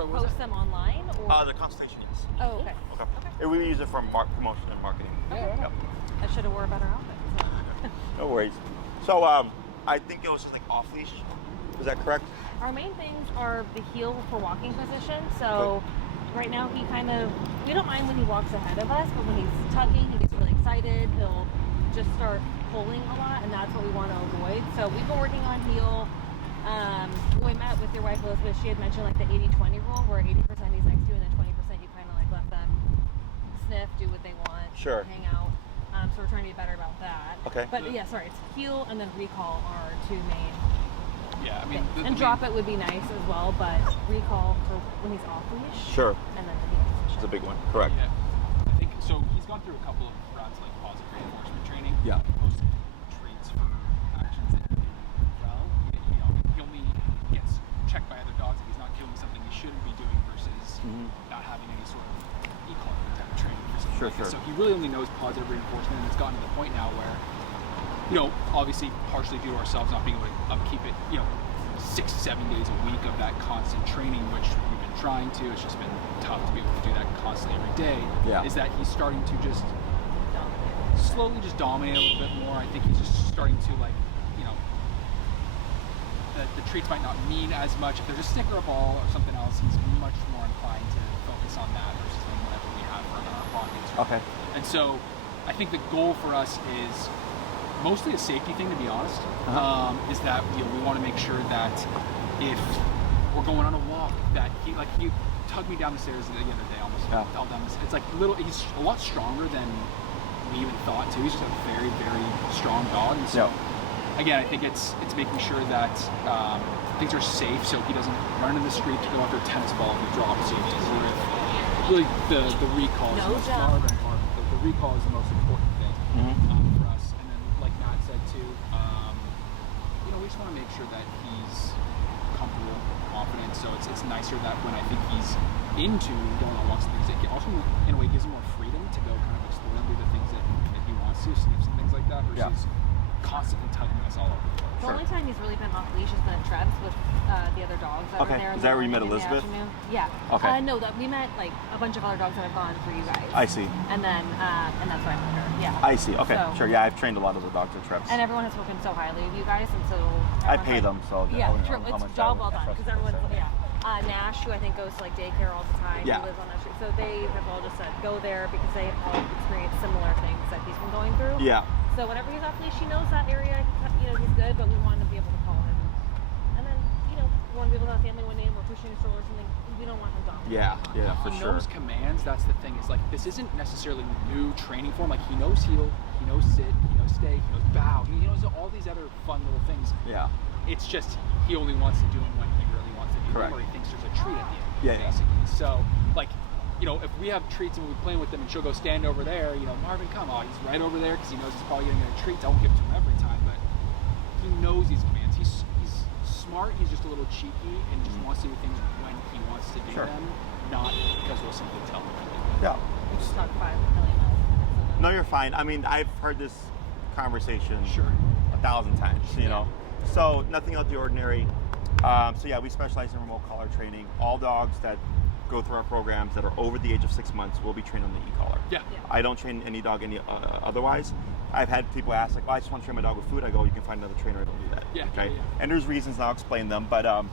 Sorry, what was post them online? Or? The consultation, yes. Oh, okay. Okay. We use it for promotion and marketing. Okay. Yep. I should have wore a better outfit. So. No worries. So I think it was just like off leash. Is that correct? Our main things are the heel for walking position. So right now we don't mind when he walks ahead of us, but when he's tugging, he gets really excited. He'll just start pulling a lot, and that's what we want to avoid. So we've been working on heel. When we met with your wife Elizabeth, she had mentioned like the 80-20 rule, where 80% he's next to, and then 20% you kind of like let them sniff, do what they want, hang out. So we're trying to be better about that. Okay. But yeah, sorry, it's heel and then recall are two main. Yeah, I mean, and drop it would be nice as well, but recall for when he's off leash. Sure. And then the heel position. It's a big one. Correct. Yeah. I think so. He's gone through a couple of rounds of like positive reinforcement training. Yeah. Most traits for actions that he do well. He only gets checked by other dogs if he's not doing something he shouldn't be doing versus not having any sort of e-collar type of training or something like that. So he really only knows positive reinforcement, and it's gotten to the point now where, obviously partially due to ourselves not being able to upkeep it, 6-7 days a week of that constant training, which we've been trying to. It's just been tough to be able to do that constantly every day. Yeah. Is that he's starting to just slowly just dominate a little bit more. I think he's just starting to the treats might not mean as much. If there's a sticker, a ball, or something else, he's much more inclined to focus on that versus whatever we have in our pockets. Okay. And so I think the goal for us is mostly a safety thing, to be honest. Is that we want to make sure that if we're going on a walk, that he tugged me down the stairs the other day, almost fell down the stairs. It's like he's a lot stronger than we even thought too. He's just a very, very strong dog. And so again, I think it's making sure that things are safe, so he doesn't run in the street to go after a tennis ball if he drops it. Really, the recall is the recall is the most important thing for us. And then, like Matt said too, we just want to make sure that he's comfortable, confident. So it's nicer that when I think he's into going on walks and things, it also in a way gives him more freedom to go kind of explore and do the things that he wants to, sniffs and things like that, versus constantly tugging us all over the place. The only time he's really been off leash has been at Trebs with the other dogs that were there. Is that where you met Elizabeth? Yeah. Okay. No, we met like a bunch of other dogs that have gone for you guys. I see. And then, and that's why I met her. Yeah. I see. Okay. So, sure. Yeah, I've trained a lot of the dogs at Trebs. And everyone has spoken so highly of you guys, and so I pay them, so true. It's job well done because everyone's Nash, who I think goes to like daycare all the time. Yeah. He lives on that street, so they have all just said go there because they all experienced similar things that he's been going through. Yeah. So whenever he's off leash, he knows that area. He's good, but we want to be able to call him. And then, we want to be able to have family one day and we're pushing a stroller or something. We don't want him gone. Yeah, for he sure. knows commands. That's the thing. Is like this isn't necessarily new training for him. Like he knows heel, he knows sit, he knows stay, he knows bow. He knows all these other fun little things. Yeah. It's just he only wants to do them when he really wants to do them, or he thinks there's a treat at the end. Basically. So if we have treats and we're playing with them and she'll go stand over there, Marvin, come on, he's right over there because he knows he's probably getting a treat. I won't give it to him every time, but he knows these commands. He's smart. He's just a little cheeky and just wants to do things when he wants to do them, not because we'll simply tell him to do them. Yeah. We just talked 5 million miles. No, you're fine. I mean, I've heard this conversation 1,000 times, So nothing out the ordinary. We specialize in remote collar training. All dogs that go through our programs that are over the age of 6 months will be trained on the e-collar. Yeah. I don't train any dog otherwise. I've had people ask like, I just want to train my dog with food. I go, you can find another trainer that'll do that. Yeah. Okay. And there's reasons, and I'll explain them. But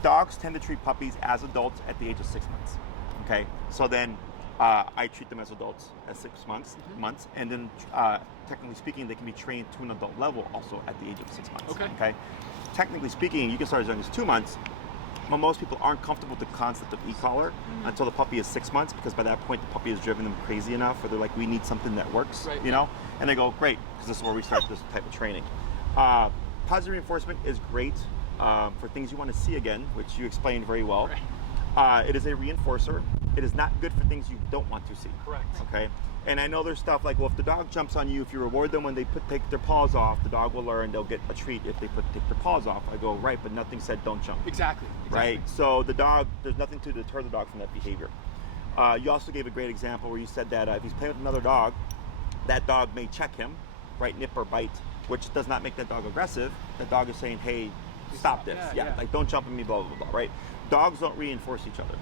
dogs tend to treat puppies as adults at the age of 6 months. Okay. So then I treat them as adults at 6 months, and then technically speaking, they can be trained to an adult level also at the age of 6 months. Okay. Technically speaking, you can start as young as 2 months. But most people aren't comfortable with the concept of e-collar until the puppy is 6 months, because by that point the puppy has driven them crazy enough where they're like, we need something that works, and they go, great, because this is where we start this type of training. Positive reinforcement is great for things you want to see again, which you explained very well. It is a reinforcer. It is not good for things you don't want to see. Correct. Okay. And I know there's stuff like, well, if the dog jumps on you, if you reward them when they take their paws off, the dog will learn they'll get a treat if they take their paws off. I go, right, but nothing said don't jump. Exactly. Right? So the dog, there's nothing to deter the dog from that behavior. You also gave a great example where you said that if he's playing with another dog, that dog may check him, right, nip or bite, which does not make that dog aggressive. That dog is saying, hey, stop this. Yeah, like don't jump at me, blah, blah, blah, right? Dogs don't reinforce each other.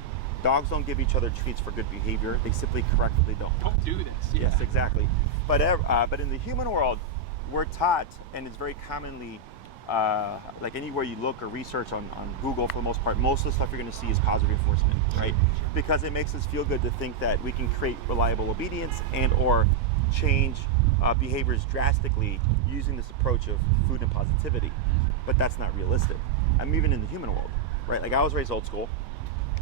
Dogs don't give each other treats for good behavior. They simply correct what they don't. Don't do this. Yeah. Yes, exactly. But in the human world, we're taught, and it's very commonly, like anywhere you look or research on Google, for the most part, most of the stuff you're going to see is positive reinforcement, right? Because it makes us feel good to think that we can create reliable obedience and or change behaviors drastically using this approach of food and positivity. But that's not realistic. I'm even in the human world, right? Like I was raised old school.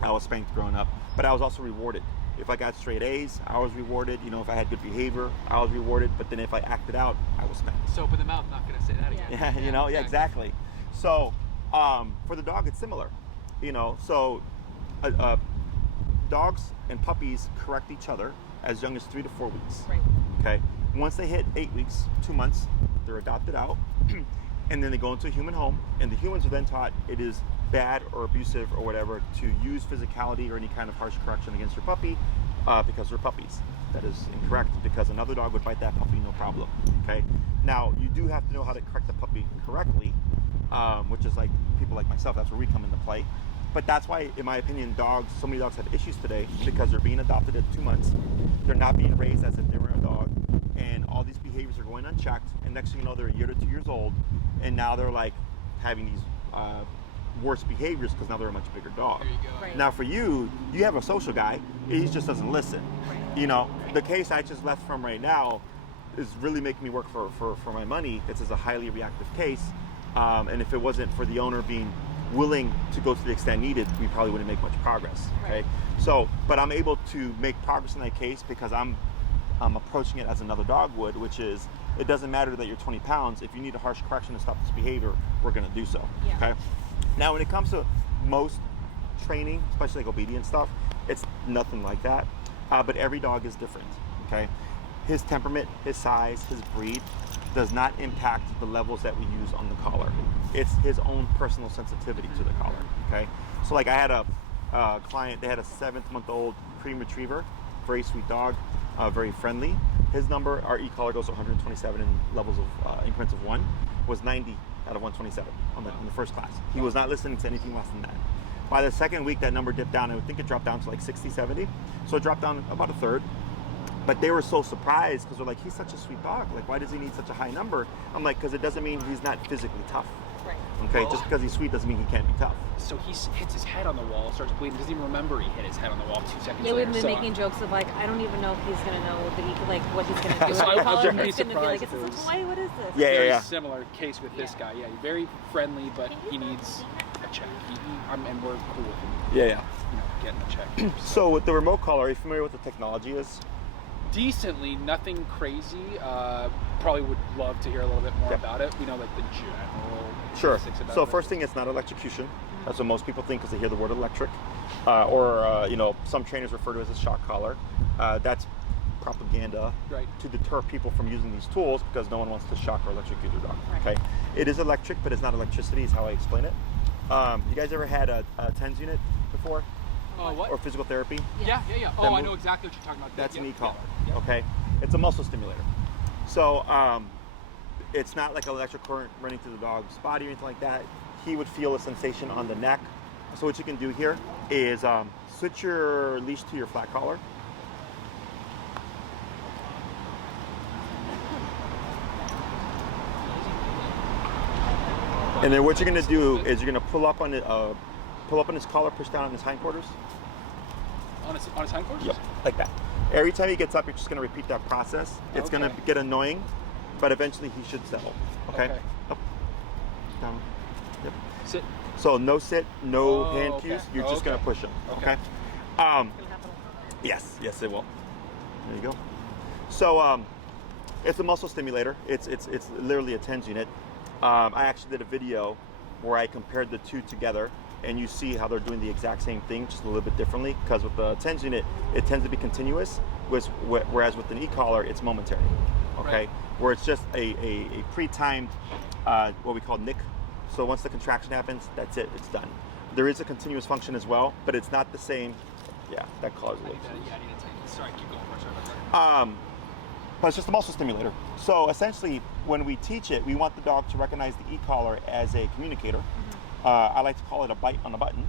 I was spanked growing up, but I was also rewarded. If I got straight A's, I was rewarded. You know, if I had good behavior, I was rewarded. But then if I acted out, I was spanked. Soap in the mouth, not gonna say that again. Yeah, you know, exactly. So for the dog, it's similar. You know, so dogs and puppies correct each other as young as 3 to 4 weeks. Right. Okay. Once they hit 8 weeks, 2 months, they're adopted out, and then they go into a human home, and the humans are then taught it is bad or abusive or whatever to use physicality or any kind of harsh correction against your puppy because they're puppies. That is incorrect, because another dog would bite that puppy no problem. Okay. Now you do have to know how to correct the puppy correctly, which is like people like myself. That's where we come into play. But that's why, in my opinion, so many dogs have issues today, because they're being adopted at 2 months. They're not being raised as if they were a dog, and all these behaviors are going unchecked. And next thing you know, they're a year to 2 years old, and now they're like having these worse behaviors because now they're a much bigger dog. There you go. Right. Now for you have a social guy. He just doesn't listen. Right. You know, the case I just left from right now is really making me work for my money. This is a highly reactive case, and if it wasn't for the owner being willing to go to the extent needed, we probably wouldn't make much progress. Okay. Right. So, but I'm able to make progress in that case because I'm approaching it as another dog would, which is, it doesn't matter that you're 20 pounds. If you need a harsh correction to stop this behavior, we're going to do so. Yeah. Okay. Now, when it comes to most training, especially like obedience stuff, it's nothing like that. But every dog is different. Okay. His temperament, his size, his breed does not impact the levels that we use on the collar. It's his own personal sensitivity to the collar. Okay. So like I had a client, they had a 7-month-old cream retriever, very sweet dog, very friendly. His number, our e-collar goes to 127 in levels of increments of 1, was 90 out of 127 in the first class. He was not listening to anything less than that. By the second week, that number dipped down. I think it dropped down to like 60, 70. So it dropped down about a third. But they were so surprised because they're like, he's such a sweet dog. Like, why does he need such a high number? I'm like, because it doesn't mean he's not physically tough. Right. Okay, just because he's sweet doesn't mean he can't be tough. So he hits his head on the wall, starts bleeding, doesn't even remember he hit his head on the wall 2 seconds They later. would be So making jokes of like, I don't even know if he's gonna know what he's gonna do. So I wouldn't be It's gonna be like, surprised it's if it a was- toy. What is this? Yeah, very yeah. similar case with this Yeah. guy. Yeah, very friendly, but he needs a check. And we're cool with him, Yeah. getting a check. So with the remote collar, are you familiar with the technology is? Decently, nothing crazy. Probably would love to hear a little bit more Yep. about it. We know like the general Sure. basics about So it. first thing, it's not electrocution. That's what most people think because they hear the word electric. Some trainers refer to it as a shock collar. That's propaganda Right. to deter people from using these tools because no one wants to shock or electrocute their dog. Right. Okay. It is electric, but it's not electricity is how I explain it. You guys ever had a TENS unit before? What? Or physical therapy? Yeah. That Oh, I move- know exactly what you're talking about. That's Yeah, an e-collar. yeah. Okay. It's a muscle stimulator. So it's not like electric current running through the dog's body or anything like that. He would feel a sensation on the neck. So what you can do here is switch your leash to your flat collar. And then what you're going to do is you're going to pull up on his collar, push down on his hindquarters. On his hindquarters? Yep, like that. Every time he gets up, you're just going to repeat that process. It's going to Okay. get annoying, but eventually he should settle. Okay? Okay. Up, down. Yep. Sit. So no sit, no Oh, hand okay. cues. You're just going to push him. Okay. Okay? It's gonna happen all the time. Yes, it will. There you go. So it's a muscle stimulator. It's literally a TENS unit. I actually did a video where I compared the two together, and you see how they're doing the exact same thing, just a little bit differently. Because with the TENS unit, it tends to be continuous, whereas with an e-collar, it's momentary. Okay, Right. where it's just a pre-timed what we call nick. So once the contraction happens, that's it. It's done. There is a continuous function as well, but it's not the same. Yeah, that collar's a I little need too. to take this. Sorry, keep going. Sorry about that. But it's just a muscle stimulator. So essentially, when we teach it, we want the dog to recognize the e-collar as a communicator. I like to call it a bite on a button.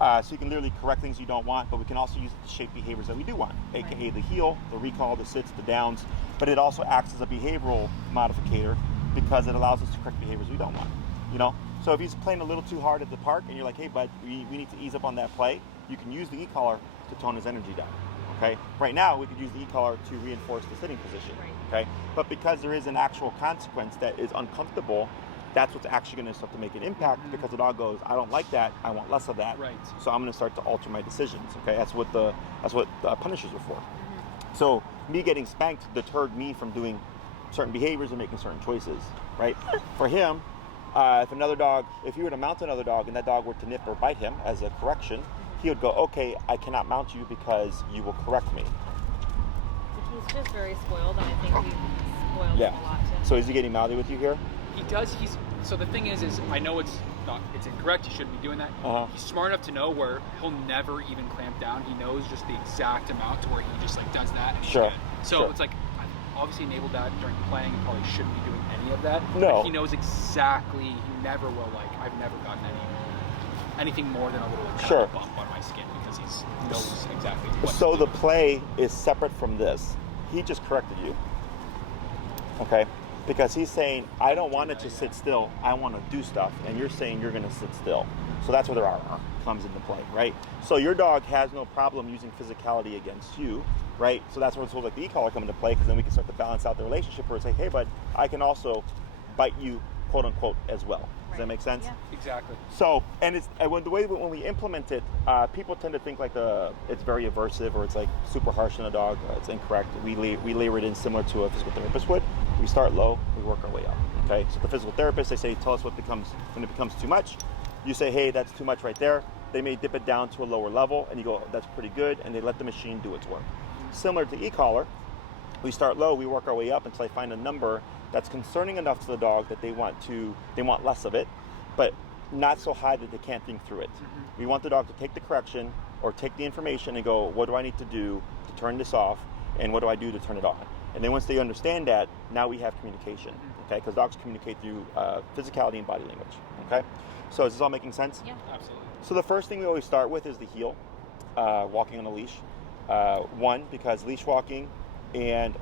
So you can literally correct things you don't want, but we can also use it to shape behaviors that we do want, aka the heel, the recall, the sits, the downs. But it also acts as a behavioral modificator because it allows us to correct behaviors we don't want. You know, so if he's playing a little too hard at the park, and you're like, hey, bud, we need to ease up on that play, you can use the e-collar to tone his energy down. Okay. Right now, we could use the e-collar to reinforce the sitting position. Okay. But because there is an actual consequence that is uncomfortable, that's what's actually going to start to make an impact because the dog goes, I don't like that. I want less of that. Right. So I'm going to start to alter my decisions. Okay. That's what the punishers are for. So me getting spanked deterred me from doing certain behaviors and making certain choices. Right. For him, if he were to mount another dog and that dog were to nip or bite him as a correction, he would go, okay, I cannot mount you because you will correct me. He's just very spoiled, and I think we spoiled him a lot too. So is he getting mouthy with you here? He does. So the thing is I know it's incorrect. He shouldn't be doing that. Uh-huh. He's smart enough to know where he'll never even clamp down. He knows just the exact amount to where he just like does that. And Sure. So it's like I've obviously enabled that during playing. He probably shouldn't be doing any of that. No. But he knows exactly. He never will. Like I've never gotten anything more than a little like, Sure. bump on my skin because he knows exactly what. So the play is separate from this. He just corrected you. Okay. Because he's saying, I don't want it to sit still, I want to do stuff, and you're saying you're going to sit still. So that's where the comes into play, right? So your dog has no problem using physicality against you, right? So that's where it's like the e-collar come into play, because then we can start to balance out the relationship where it's like, hey, bud, I can also bite you, quote unquote, as well. Does that make sense? Yeah. Exactly. So, and the way when we implement it, people tend to think like it's very aversive or it's like super harsh on a dog. It's incorrect. We layer it in similar to a physical therapist would. We start low, we work our way up. Okay. So the physical therapist, they say, tell us when it becomes too much. You say, hey, that's too much right there. They may dip it down to a lower level, and you go, that's pretty good, and they let the machine do its work. Similar to e-collar, we start low, we work our way up until I find a number that's concerning enough to the dog that they want less of it, but not so high that they can't think through it. We want the dog to take the correction or take the information and go, what do I need to do to turn this off, and what do I do to turn it on? And then once they understand that, now we have communication, okay? Because dogs communicate through physicality and body language, okay? So is this all making sense? Yeah. Absolutely. So the first thing we always start with is the heel, walking on a leash. One, because leash walking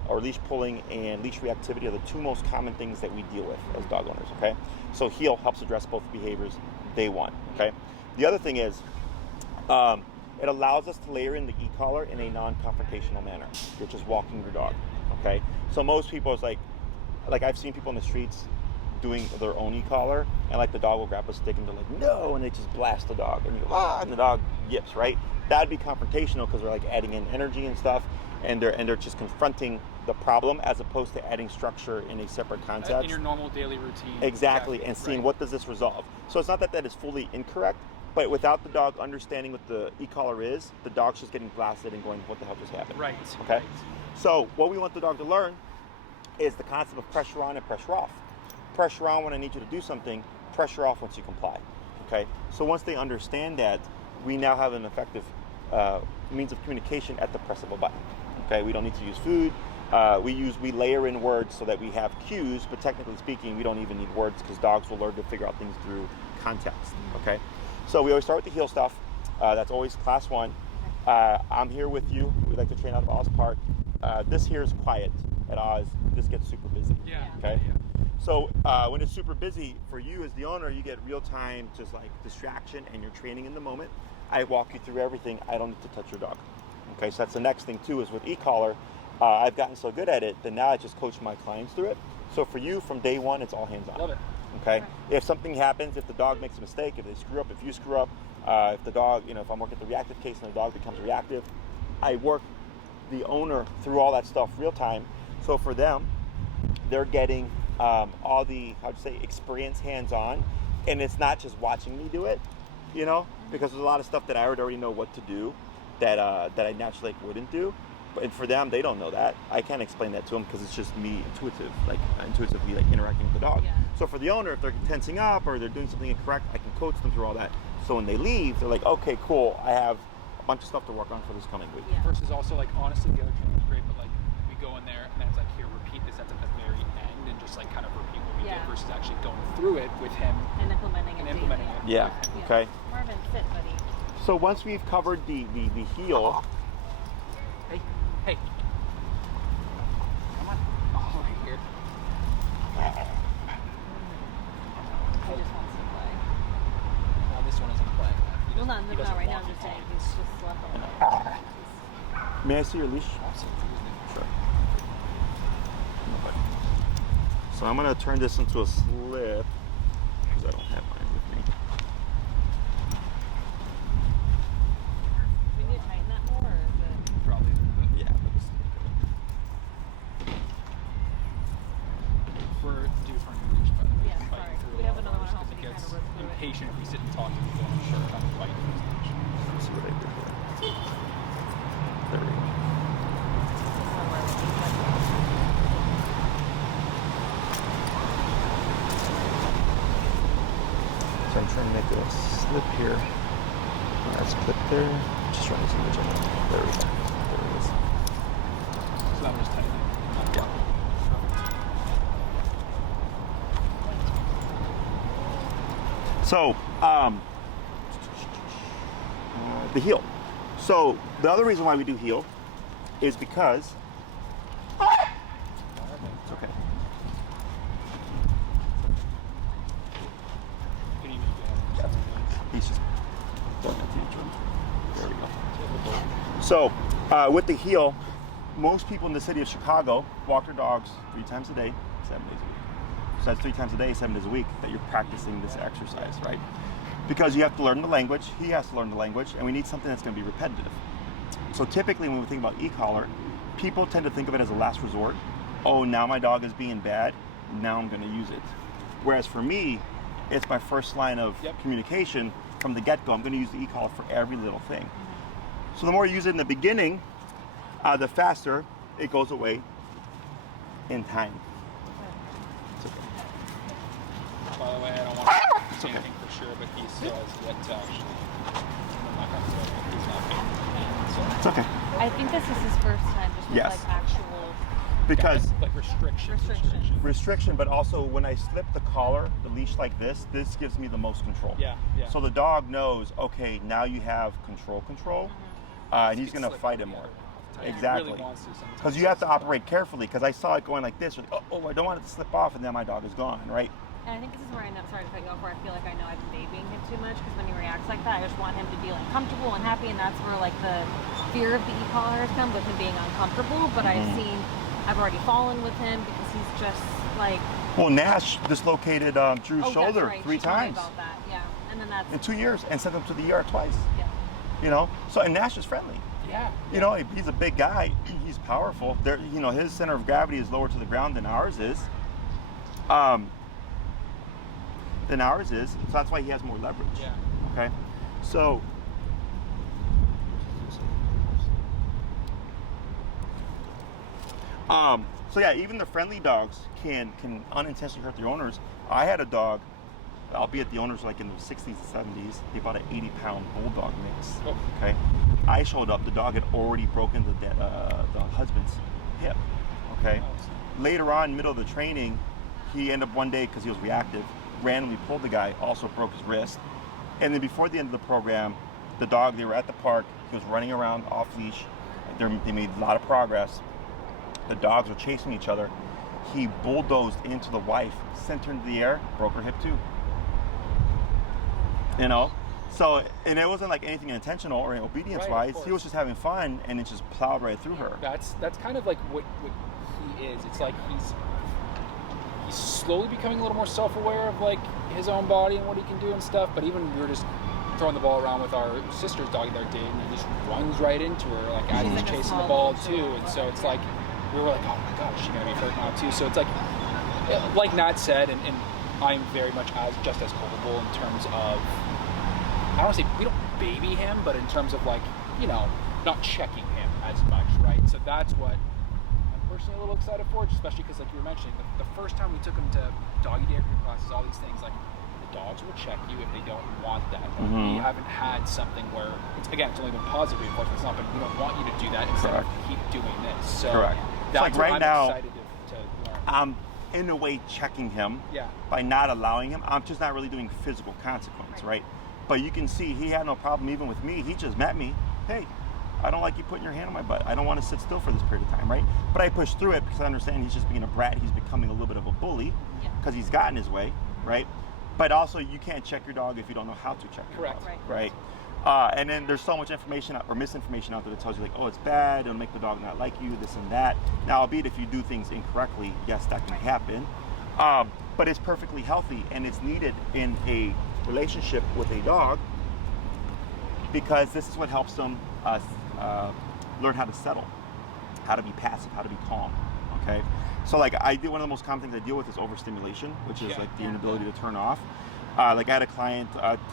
or leash pulling and leash reactivity are the two most common things that we deal with as dog owners, okay? So heel helps address both behaviors day one, okay? The other thing is, it allows us to layer in the e-collar in a non-confrontational manner. You're just walking your dog, okay? So most people is like I've seen people in the streets doing their own e-collar, and like the dog will grab a stick and they're like, no, and they just blast the dog, and you go, and the dog yips, right? That'd be confrontational because they're like adding in energy and stuff, and they're just confronting the problem as opposed to adding structure in a separate concept. In your normal daily routine. Exactly, and seeing what does this resolve. So it's not that is fully incorrect, but without the dog understanding what the e-collar is, the dog's just getting blasted and going, what the hell just happened? Right. Okay. Right. So what we want the dog to learn is the concept of pressure on and pressure off. Pressure on when I need you to do something, pressure off once you comply. Okay. So once they understand that, we now have an effective means of communication at the press of a button. Okay. We don't need to use food. We layer in words so that we have cues, but technically speaking, we don't even need words because dogs will learn to figure out things through context. Okay. So we always start with the heel stuff. That's always class one. I'm here with you. We like to train out of Oz Park. This here is quiet at Oz. This gets super busy. Yeah. Okay. Yeah. So when it's super busy for you as the owner, you get real time, just like distraction, and you're training in the moment. I walk you through everything. I don't need to touch your dog. Okay. So that's the next thing too, is with e-collar. I've gotten so good at it that now I just coach my clients through it. So for you, from day one, it's all hands on. Love it. Okay. If something happens, if the dog makes a mistake, if they screw up, if you screw up, if the dog, if I'm working at the reactive case and the dog becomes reactive, I work the owner through all that stuff real time. So for them, they're getting all the, experience hands on, and it's not just watching me do it, because there's a lot of stuff that I already know what to do that I naturally wouldn't do. And for them, they don't know that. I can't explain that to them because it's just me intuitively interacting with the dog. Yeah. So for the owner, if they're tensing up or they're doing something incorrect, I can coach them through all that. So when they leave, they're like, okay, cool, I have a bunch of stuff to work on for this coming week. Yeah. Versus also honestly, the other training is great, but we go in there and then it's here, repeat this at the very end and just kind of repeat what we we Yeah. did versus actually going through it with him And implementing it. and implementing it. Yeah. with him. Okay. Marvin, sit, buddy. So once we've covered the heel, Hey, hey. Come on. Oh, right here. He just wants to play. No, this one isn't playing. Well, not right now. I'm just saying he's just slept on it. may I see your leash? Absolutely. Sure. So I'm gonna turn this into a slip because I don't have mine with me. Do we need to tighten that more, or is it? Probably. Yeah, but this We're due for a new leash, by the way. Yeah, We're fighting sorry. through We a have lot of another one ours at home, 'cause and he it gets kinda ripped through it. impatient if we sit and talk to people. I'm sure I'm fighting for his leash. Let's see what I did here. There we go. So I'm trying to make a slip here. Nice clip there. Just trying to see which one. There we go. There it is. So that was tight. Yeah. So, the heel. So the other reason why we do heel is because it's okay. Can you make it? He's just going at the intro. There we go. So with the heel, most people in the city of Chicago walk their dogs 3 times a day, 7 days a week. So that's 3 times a day, 7 days a week that you're practicing this exercise, right? Because you have to learn the language, he has to learn the language, and we need something that's going to be repetitive. So typically when we think about e-collar, people tend to think of it as a last resort. Oh, now my dog is being bad, now I'm going to use it. Whereas for me, it's my first line of communication from the get-go. I'm going to use the e-collar for every little thing. So the more you use it in the beginning, the faster it goes away in time. It's okay. By the way, I don't want to say anything for sure, but he still has yet to actually. I'm not going to say it. He's not paying. So. It's okay. I think this is his first time just with Yes. like actual Because Like restrictions. restriction, but also when I slip the collar, the leash like this gives me the most control. Yeah, yeah. So the dog knows, okay, now you have control, and he's going to fight it more. Exactly. Because you have to operate carefully, because I saw it going like this, you're like, oh, I don't want it to slip off, and then my dog is gone, right? And I think this is where I know, sorry to cut you off, where I feel like I know I've been babying him too much, because when he reacts like that, I just want him to be like comfortable and happy, and that's where like the fear of the e-collars comes with him being uncomfortable. But I've already fallen with him because he's just like. Well, Nash dislocated Drew's shoulder that's right. 3 She told me times about that. Yeah, and then that's in 2 years, and sent him to the ER twice. yeah. You know, so and Nash is friendly. Yeah. You know, he's a big guy. He's powerful. There, you know, his center of gravity is lower to the ground than ours is. So that's why he has more leverage. Yeah. Okay. So. So yeah, even the friendly dogs can unintentionally hurt their owners. I had a dog, albeit the owners were like in the 60s and 70s. They bought an 80-pound bulldog mix. Oh. Okay. I showed up. The dog had already broken the husband's hip. Okay. Later on, middle of the training, he ended up one day, because he was reactive, randomly pulled the guy, also broke his wrist. And then before the end of the program, the dog, they were at the park, he was running around off leash. They made a lot of progress. The dogs were chasing each other. He bulldozed into the wife, sent her into the air, broke her hip too. You know? So, and it wasn't like anything intentional or obedience-wise. Right, he was just having fun, and it just plowed right through her. That's kind of like what he is. It's like he's slowly becoming a little more self-aware of like his own body and what he can do and stuff. But even we were just throwing the ball around with our sister's doggy the other day, and he just runs right into her, like as he's chasing the ball too. And so it's like we were like, oh my God, is she gonna be hurt now too? So it's like Nat said, and I'm very much just as culpable in terms of, I don't want to say we don't baby him, but in terms of like, you know, not checking him as much, right? So that's what I'm personally a little excited for, especially because like you were mentioning, the first time we took him to doggy daycare classes, all these things, like the dogs will check you if they don't want that. Like, we haven't had something where, it's only been positive reinforcement, it's not been, we don't want you to do that instead of keep doing this. So Correct. that's like right what I'm now, excited to learn. in a way checking him Yeah. by not allowing him. I'm just not really doing physical consequence, right? But you can see he had no problem even with me. He just met me. Hey, I don't like you putting your hand on my butt. I don't want to sit still for this period of time, right? But I pushed through it because I understand he's just being a brat. He's becoming a little bit of a bully because he's gotten his way, right? But also, you can't check your dog if you don't know how to check your Correct. dog, right? And then there's so much information or misinformation out there that tells you like, oh, it's bad, it'll make the dog not like you, this and that. Now, albeit if you do things incorrectly, yes, that can happen. But it's perfectly healthy and it's needed in a relationship with a dog because this is what helps them learn how to settle, how to be passive, how to be calm, okay? So like one of the most common things I deal with is overstimulation, which is like the inability to turn off. Like I had a client,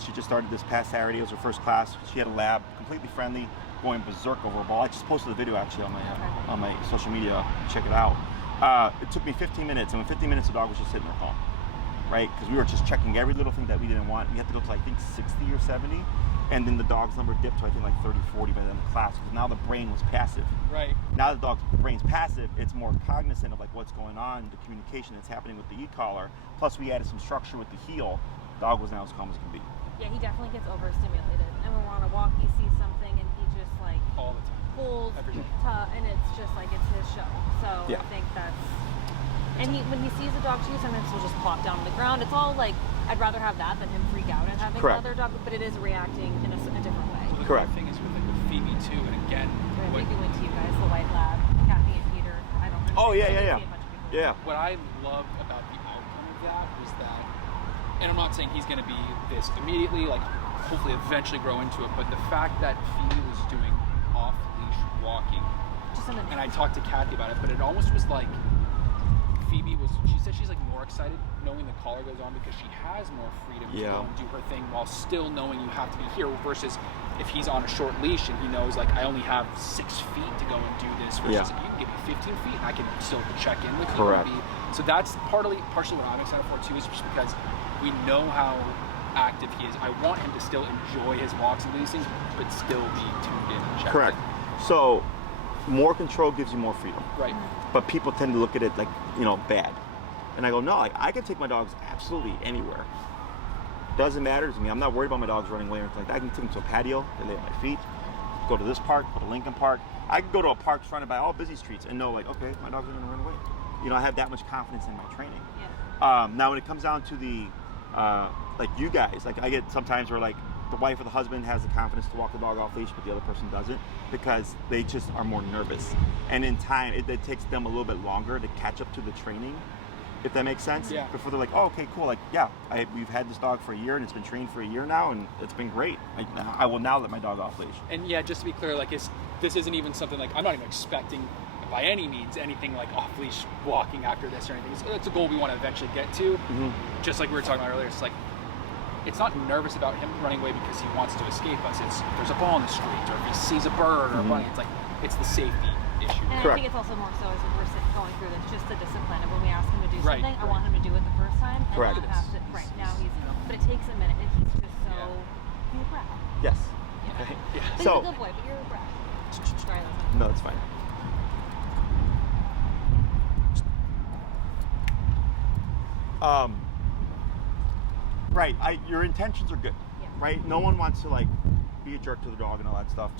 she just started this past Saturday, it was her first class. She had a lab, completely friendly, going berserk over a ball. I just posted the video actually on my social media, check it out. It took me 15 minutes, and in 15 minutes the dog was just sitting there calm, right? Because we were just checking every little thing that we didn't want. We had to go to I think 60 or 70, and then the dog's number dipped to I think like 30, 40 by the end of the class, because now the brain was passive. Right. Now the dog's brain's passive, it's more cognizant of like what's going on, the communication that's happening with the e-collar, plus we added some structure with the heel. Dog was now as calm as can be. Yeah, he definitely gets overstimulated. And when we're on a walk, he sees something and he just like All the time. pulls, Every day. and it's just like it's his show. So I think that's. And when he sees a dog too, sometimes he'll just plop down on the ground. It's all like I'd rather have that than him freak out and having another dog, but it is reacting in a different way. The Correct. thing is with Phoebe too, and again, Right, maybe went to you guys, the white lab, Kathy and Peter. I don't know. Oh, yeah. See a bunch of people. Yeah. what I loved about the outcome of that was that, and I'm not saying he's going to be this immediately, like hopefully eventually grow into it, but the fact that Phoebe was doing off-leash walking, and I talked to Kathy about it, but it almost was like Phoebe she said she's like more excited knowing the collar goes on because she has more freedom to go and do her thing while still knowing you have to be here, versus if he's on a short leash and he knows like I only have 6 feet to go and do this, versus if you can give me 15 feet, I can still check in with you. Correct. So that's partially what I'm excited for too, is just because we know how active he is. I want him to still enjoy his walks and do these things, but still be tuned in and checked Correct. in. So more control gives you more freedom. Right. But people tend to look at it like, bad. And I go, no, like, I can take my dogs absolutely anywhere. Doesn't matter to me. I'm not worried about my dogs running away or anything like that. I can take them to a patio, they lay at my feet, go to this park, go to Lincoln Park. I can go to a park surrounded by all busy streets and know like, okay, my dogs are gonna run away. I have that much confidence in my training. Yeah. Now when it comes down to the, like you guys, like I get sometimes where like the wife or the husband has the confidence to walk the dog off leash, but the other person doesn't because they just are more nervous. And in time, it takes them a little bit longer to catch up to the training, if that makes sense. Yeah. Before they're like, oh, okay, cool. Like, yeah, we've had this dog for a year and it's been trained for a year now and it's been great. I will now let my dog off leash. And yeah, just to be clear, like this isn't even something like I'm not even expecting by any means anything like off-leash walking after this or anything. So that's a goal we want to eventually get to. Mm-hmm. Just like we were talking about earlier, it's like it's not nervous about him running away because he wants to escape us. It's there's a ball in the street, or if he sees a bird or a bunny. It's like it's the safety issue. And Correct. I think it's also more so as we're going through this, just the discipline of when we ask him to do Right, something, I want him to do it the first time and Correct. not have to. Right now but it takes a minute, and he's just so he's a brat. Yes. Yeah. Okay. Yeah. But So, he's a good boy, but you're a brat. Sorry, that's no, it's fine. Right, your intentions are good, right? No one wants to like be a jerk to the dog and all that stuff.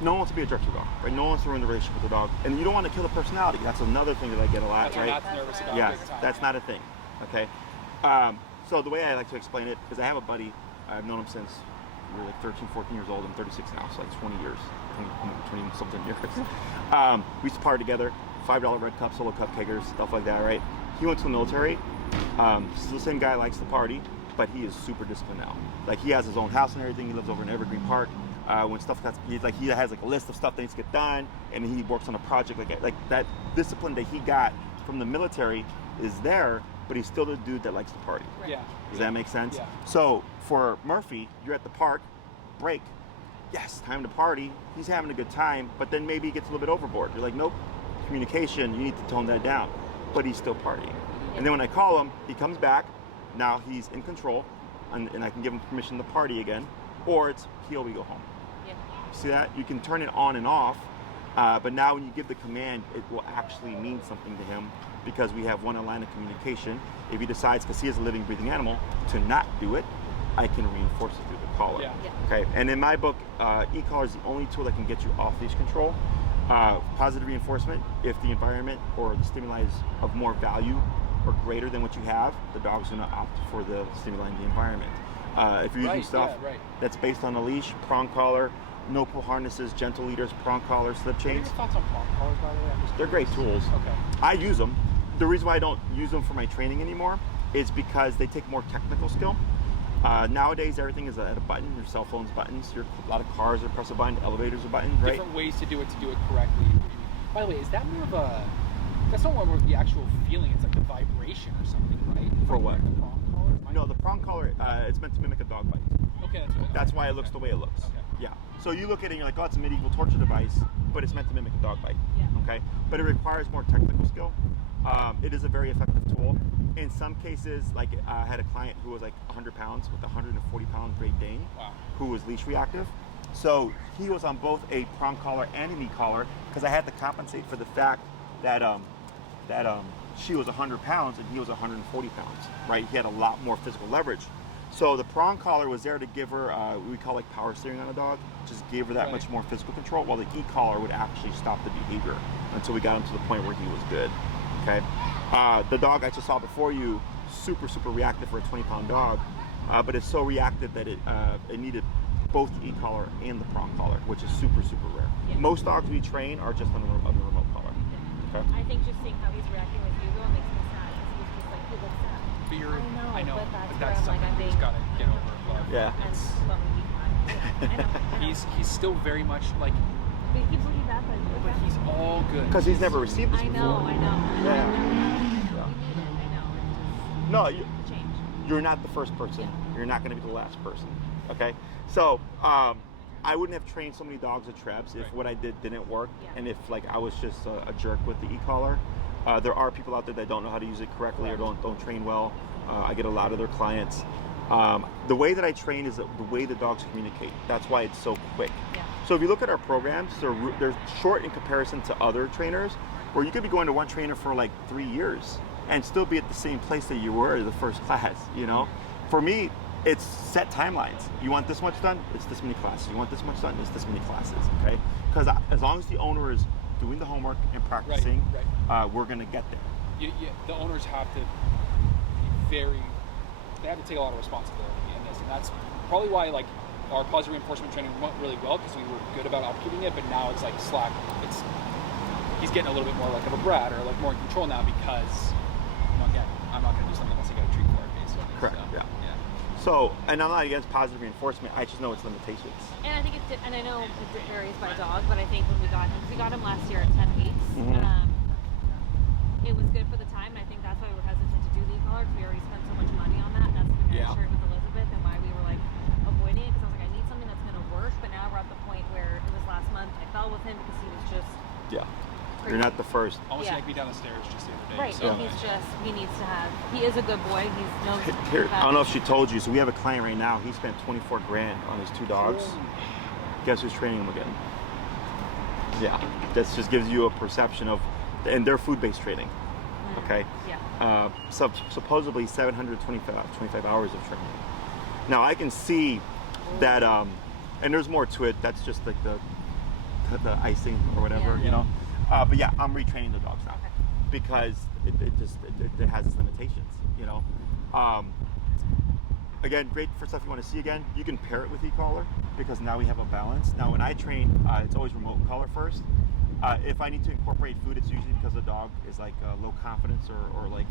No one wants to be a jerk to the dog, right? No one wants to ruin the relationship with the dog, and you don't want to kill the personality. That's another thing that I get a lot, That's right? what I'm not nervous about. Yes, big time. that's not a thing, okay? So the way I like to explain it, because I have a buddy, I've known him since we were like 13, 14 years old. I'm 36 now, so like 20 years, 20 something years. We used to party together, $5 red cup, solo cup keggers, stuff like that, right? He went to the military. Still the same guy, likes to party, but he is super disciplined now. Like he has his own house and everything. He lives over in Evergreen Park. When stuff gets, he has like a list of stuff that needs to get done, and he works on a project like that. Discipline that he got from the military is there, but he's still the dude that likes to party. Yeah. Does that make sense? Yeah. So for Murphy, you're at the park, break, yes, time to party. He's having a good time, but then maybe he gets a little bit overboard. You're like, nope, communication, you need to tone that down. But he's still partying. And then when I call him, he comes back. Now he's in control, and I can give him permission to party again. or it's heel, we go home. Yeah. See that? You can turn it on and off, but now when you give the command, it will actually mean something to him because we have one line of communication. If he decides, because he is a living, breathing animal, to not do it, I can reinforce it through the collar. Yeah. Yeah. Okay. And in my book, e-collar is the only tool that can get you off leash control. Positive reinforcement, if the environment or the stimuli is of more value or greater than what you have, the dog's going to opt for the stimuli in the environment. If you're using stuff that's based on a leash, prong collar, no pull harnesses, gentle leaders, prong collars, slip What are your chains, thoughts on prong collars, by the way? they're great tools. Okay. I use them. The reason why I don't use them for my training anymore is because they take more technical skill. Nowadays, everything is at a button. Your cell phone's buttons. A lot of cars are press a button. Elevators are buttons, right? Different ways to do it correctly. By the way, is that more of a? That's not more of the actual feeling. It's like the vibration or something, right? For what? The prong collar. No, the prong collar, it's meant to mimic a dog bite. Okay, That's why it looks the way it looks. Okay. Yeah. So you look at it and you're like, oh, it's a medieval torture device, but it's meant to mimic a dog bite. Yeah. Okay. But it requires more technical skill. It is a very effective tool. In some cases, like I had a client who was like 100 pounds with a 140-pound Great Dane, Wow. who was leash reactive. So he was on both a prong collar and an e-collar because I had to compensate for the fact that she was 100 pounds and he was 140 pounds, right? He had a lot more physical leverage. So the prong collar was there to give her, we call like power steering on a dog, just gave her that much more physical control, while the e-collar would actually stop the behavior until we got him to the point where he was good, okay? The dog I just saw before you, super reactive for a 20-pound dog, but it's so reactive that it needed both the e-collar and the prong collar, which is super rare. Yeah. Most dogs we train are just on the remote collar. Okay. I think just seeing how he's reacting with you though makes me sad because he's just like, he looks sad. I know, but but that's where I'm something like, I we think just gotta get over. Love. Yeah. And let me be fine. Yeah, I know. He's still very much like, But he keeps looking back like, but he's all good. Because he's never received this I before. know. Yeah. I know. No, It's change. you're not the first person. Yeah. You're not going to be the last person. Okay. So I wouldn't have trained so many dogs at Trebs if what I did didn't work, Yeah. and if like I was just a jerk with the e-collar. There are people out there that don't know how to use it correctly or don't train well. I get a lot of their clients. The way that I train is the way the dogs communicate. That's why it's so quick. Yeah. So if you look at our programs, they're short in comparison to other trainers, where you could be going to one trainer for like 3 years and still be at the same place that you were the first class, you know? For me, it's set timelines. You want this much done, it's this many classes. You want this much done, it's this many classes, okay? Because as long as the owner is doing the homework and practicing, we're gonna get there. The owners have to be they have to take a lot of responsibility in this, and that's probably why like our positive reinforcement training went really well because we were good about upkeeping it, but now it's like slack. He's getting a little bit more like of a Brat or like more in control now because again, I'm not going to do something unless I get a treat for it, basically. Correct. So, yeah. So, and I'm not against positive reinforcement. I just know its limitations. And I think and I know it varies by dog, but I think when we got him last year at 10 weeks. Mm-hmm. It was good for the time, and I think that's why we were hesitant to do the e-collar because we already spent so much money on that. That's something I shared with Elizabeth and why we were like avoiding it because I was like, I need something that's going to work. But now we're at the point where it was last month. I fell with him because he was just crazy. You're not the first. Almost yanked me down the stairs just the other day. Right, So and he needs to have. He is a good boy. He knows. Here, I don't know if she told you. So we have a client right now. He spent 24 grand on his 2 dogs. Guess who's training him again? Yeah, that just gives you a perception of, and they're food-based training. Okay. Yeah. Supposedly 725 hours of training. Now I can see that, and there's more to it. That's just like the icing or whatever, you know. But yeah, I'm retraining the dogs now because it has its limitations, you know. Again, great for stuff you want to see again. You can pair it with e-collar because now we have a balance. Now when I train, it's always remote collar first. If I need to incorporate food, it's usually because the dog is like low confidence or like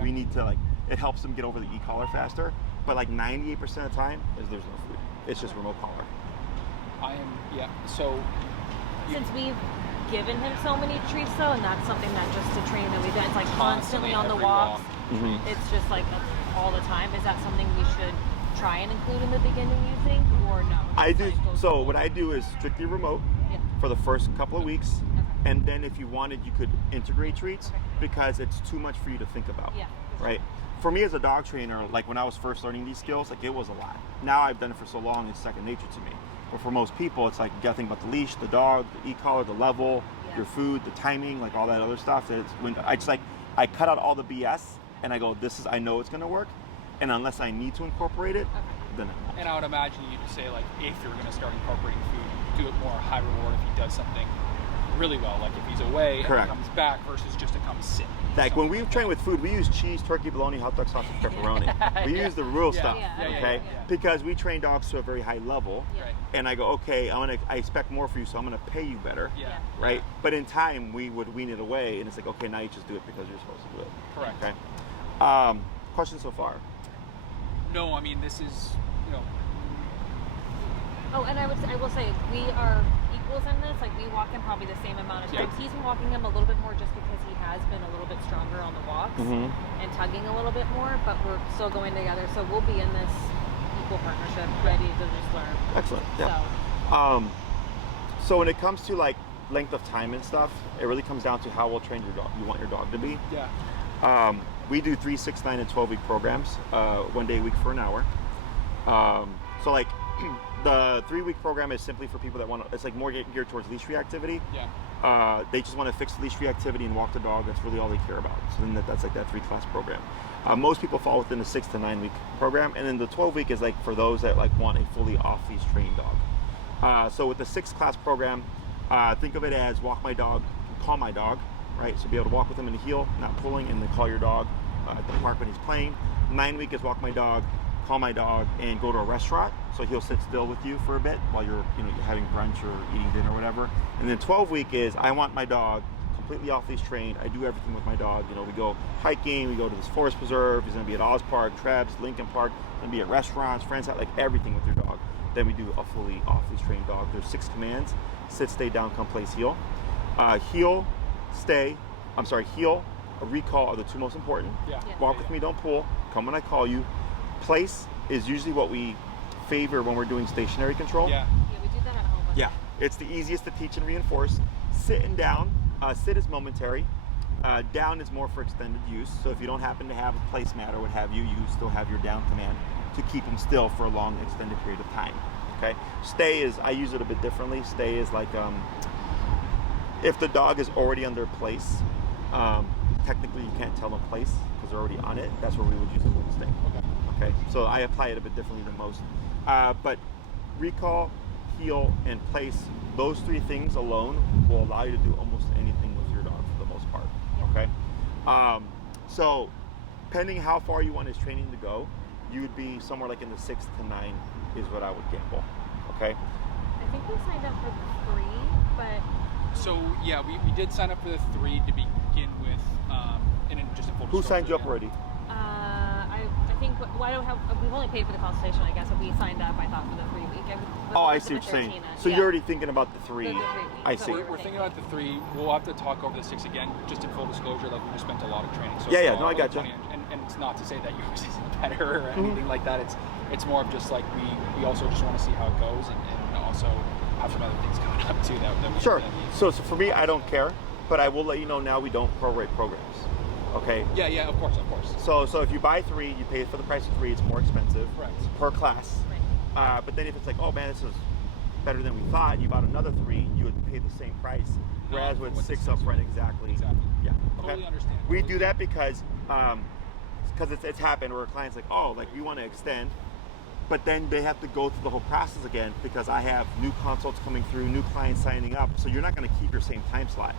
we need to like, it helps them get over the e-collar faster. But like 98% of the time there's no food. It's just remote collar. So since we've given him so many treats though, and that's something that just to train that we've done, it's like constantly on the walks. Mm-hmm. It's just like all the time. Is that something we should try and include in the beginning, you think, or no? I do. So what I do is strictly remote for the first couple of weeks, and then if you wanted, you could integrate treats because it's too much for you to think about. Yeah. right? For me as a dog trainer, like when I was first learning these skills, like it was a lot. Now I've done it for so long, it's second nature to me. But for most people, it's like you gotta think about the leash, the dog, the e-collar, the level, your food, the timing, like all that other stuff. It's when I cut out all the BS and I go, I know it's gonna work, and unless I need to incorporate it, then I won't. And I would imagine you'd say, like, if you're gonna start incorporating food, do it more high reward if he does something really well, like if he's away and he comes back versus just to come sit. Like when we train with food, we use cheese, turkey, bologna, hot dog sausage, pepperoni. We use the real stuff, okay? Because we train dogs to a very high level, and I go, okay, I expect more for you, so I'm gonna pay you better, right? But in time, we would wean it away, and it's like, okay, now you just do it because you're supposed to do it. Correct. Okay. Questions so far? No, I mean, this is, you know. Oh, and I will say we are equals in this. Like we walk him probably the same amount of times. He's been walking him a little bit more just because he has been a little bit stronger on the walks and tugging a little bit more. But we're still going together, so we'll be in this equal partnership, ready to just learn. Excellent. Yeah. So when it comes to like length of time and stuff, it really comes down to how well trained you want your dog to be. Yeah. We do 3, 6, 9, and 12-week programs, 1 day a week for an hour. So like the 3-week program is simply for people that want to, it's like more geared towards leash reactivity. Yeah. They just want to fix the leash reactivity and walk the dog. That's really all they care about. So then that's like that 3-class program. Most people fall within the 6 to 9 week program. And then the 12-week is like for those that like want a fully off-leash trained dog. So with the 6-class program, think of it as walk my dog, call my dog, right? So be able to walk with him in the heel, not pulling, and then call your dog at the park when he's playing. 9-week is walk my dog, call my dog, and go to a restaurant. So he'll sit still with you for a bit while you're having brunch or eating dinner or whatever. And then 12-week is I want my dog completely off leash trained. I do everything with my dog. We go hiking, we go to this forest preserve. He's gonna be at Oz Park, Trebs, Lincoln Park. Gonna be at restaurants, friends out, like everything with your dog. Then we do a fully off leash trained dog. There's 6 commands: sit, stay, down, come, place, heel. Heel, a recall are the 2 most important. Walk with me, don't pull. Come when I call you. Place is usually what we favor when we're doing stationary control. Yeah, we do that at home. Yeah, it's the easiest to teach and reinforce. Sit and down. Sit is momentary. Down is more for extended use. So if you don't happen to have a placemat or what have you, you still have your down command to keep him still for a long extended period of time. Okay. Stay is, I use it a bit differently. Stay is like if the dog is already under place, technically you can't tell them place because they're already on it. That's where we would use the word stay. Okay, so I apply it a bit differently than most. But recall, heel, and place, those 3 things alone will allow you to do almost anything with your dog for the most part. Okay, so depending how far you want his training to go, you would be somewhere like in the 6 to 9 is what I would gamble. Okay. I think we signed up for the 3, but. So yeah, we did sign up for the 3 to begin with, and then just a full. Who signed you up already? I think we've only paid for the consultation, I guess, but we signed up, I thought, for the 3-week. I see what you're saying. So you're already thinking about the 3. The 3 weeks. I see. We're thinking about the 3. We'll have to talk over the 6 again, just in full disclosure. Like we just spent a lot of training. So no, I got you. And it's not to say that yours isn't better or anything like that. It's more of just like we also just want to see how it goes and also have some other things coming up too that we sure. So for me, I don't care, but I will let you know now we don't prorate programs. Okay. Yeah, of course. So if you buy 3, you pay for the price of 3. It's more expensive per class. Right. But then if it's like, oh man, this is better than we thought, you bought another 3, you would pay the same price. Whereas with 6 up front, exactly. Yeah. Okay. Totally understand. We do that because it's happened where a client's like, oh, like we want to extend, but then they have to go through the whole process again because I have new consults coming through, new clients signing up. So you're not going to keep your same time slot.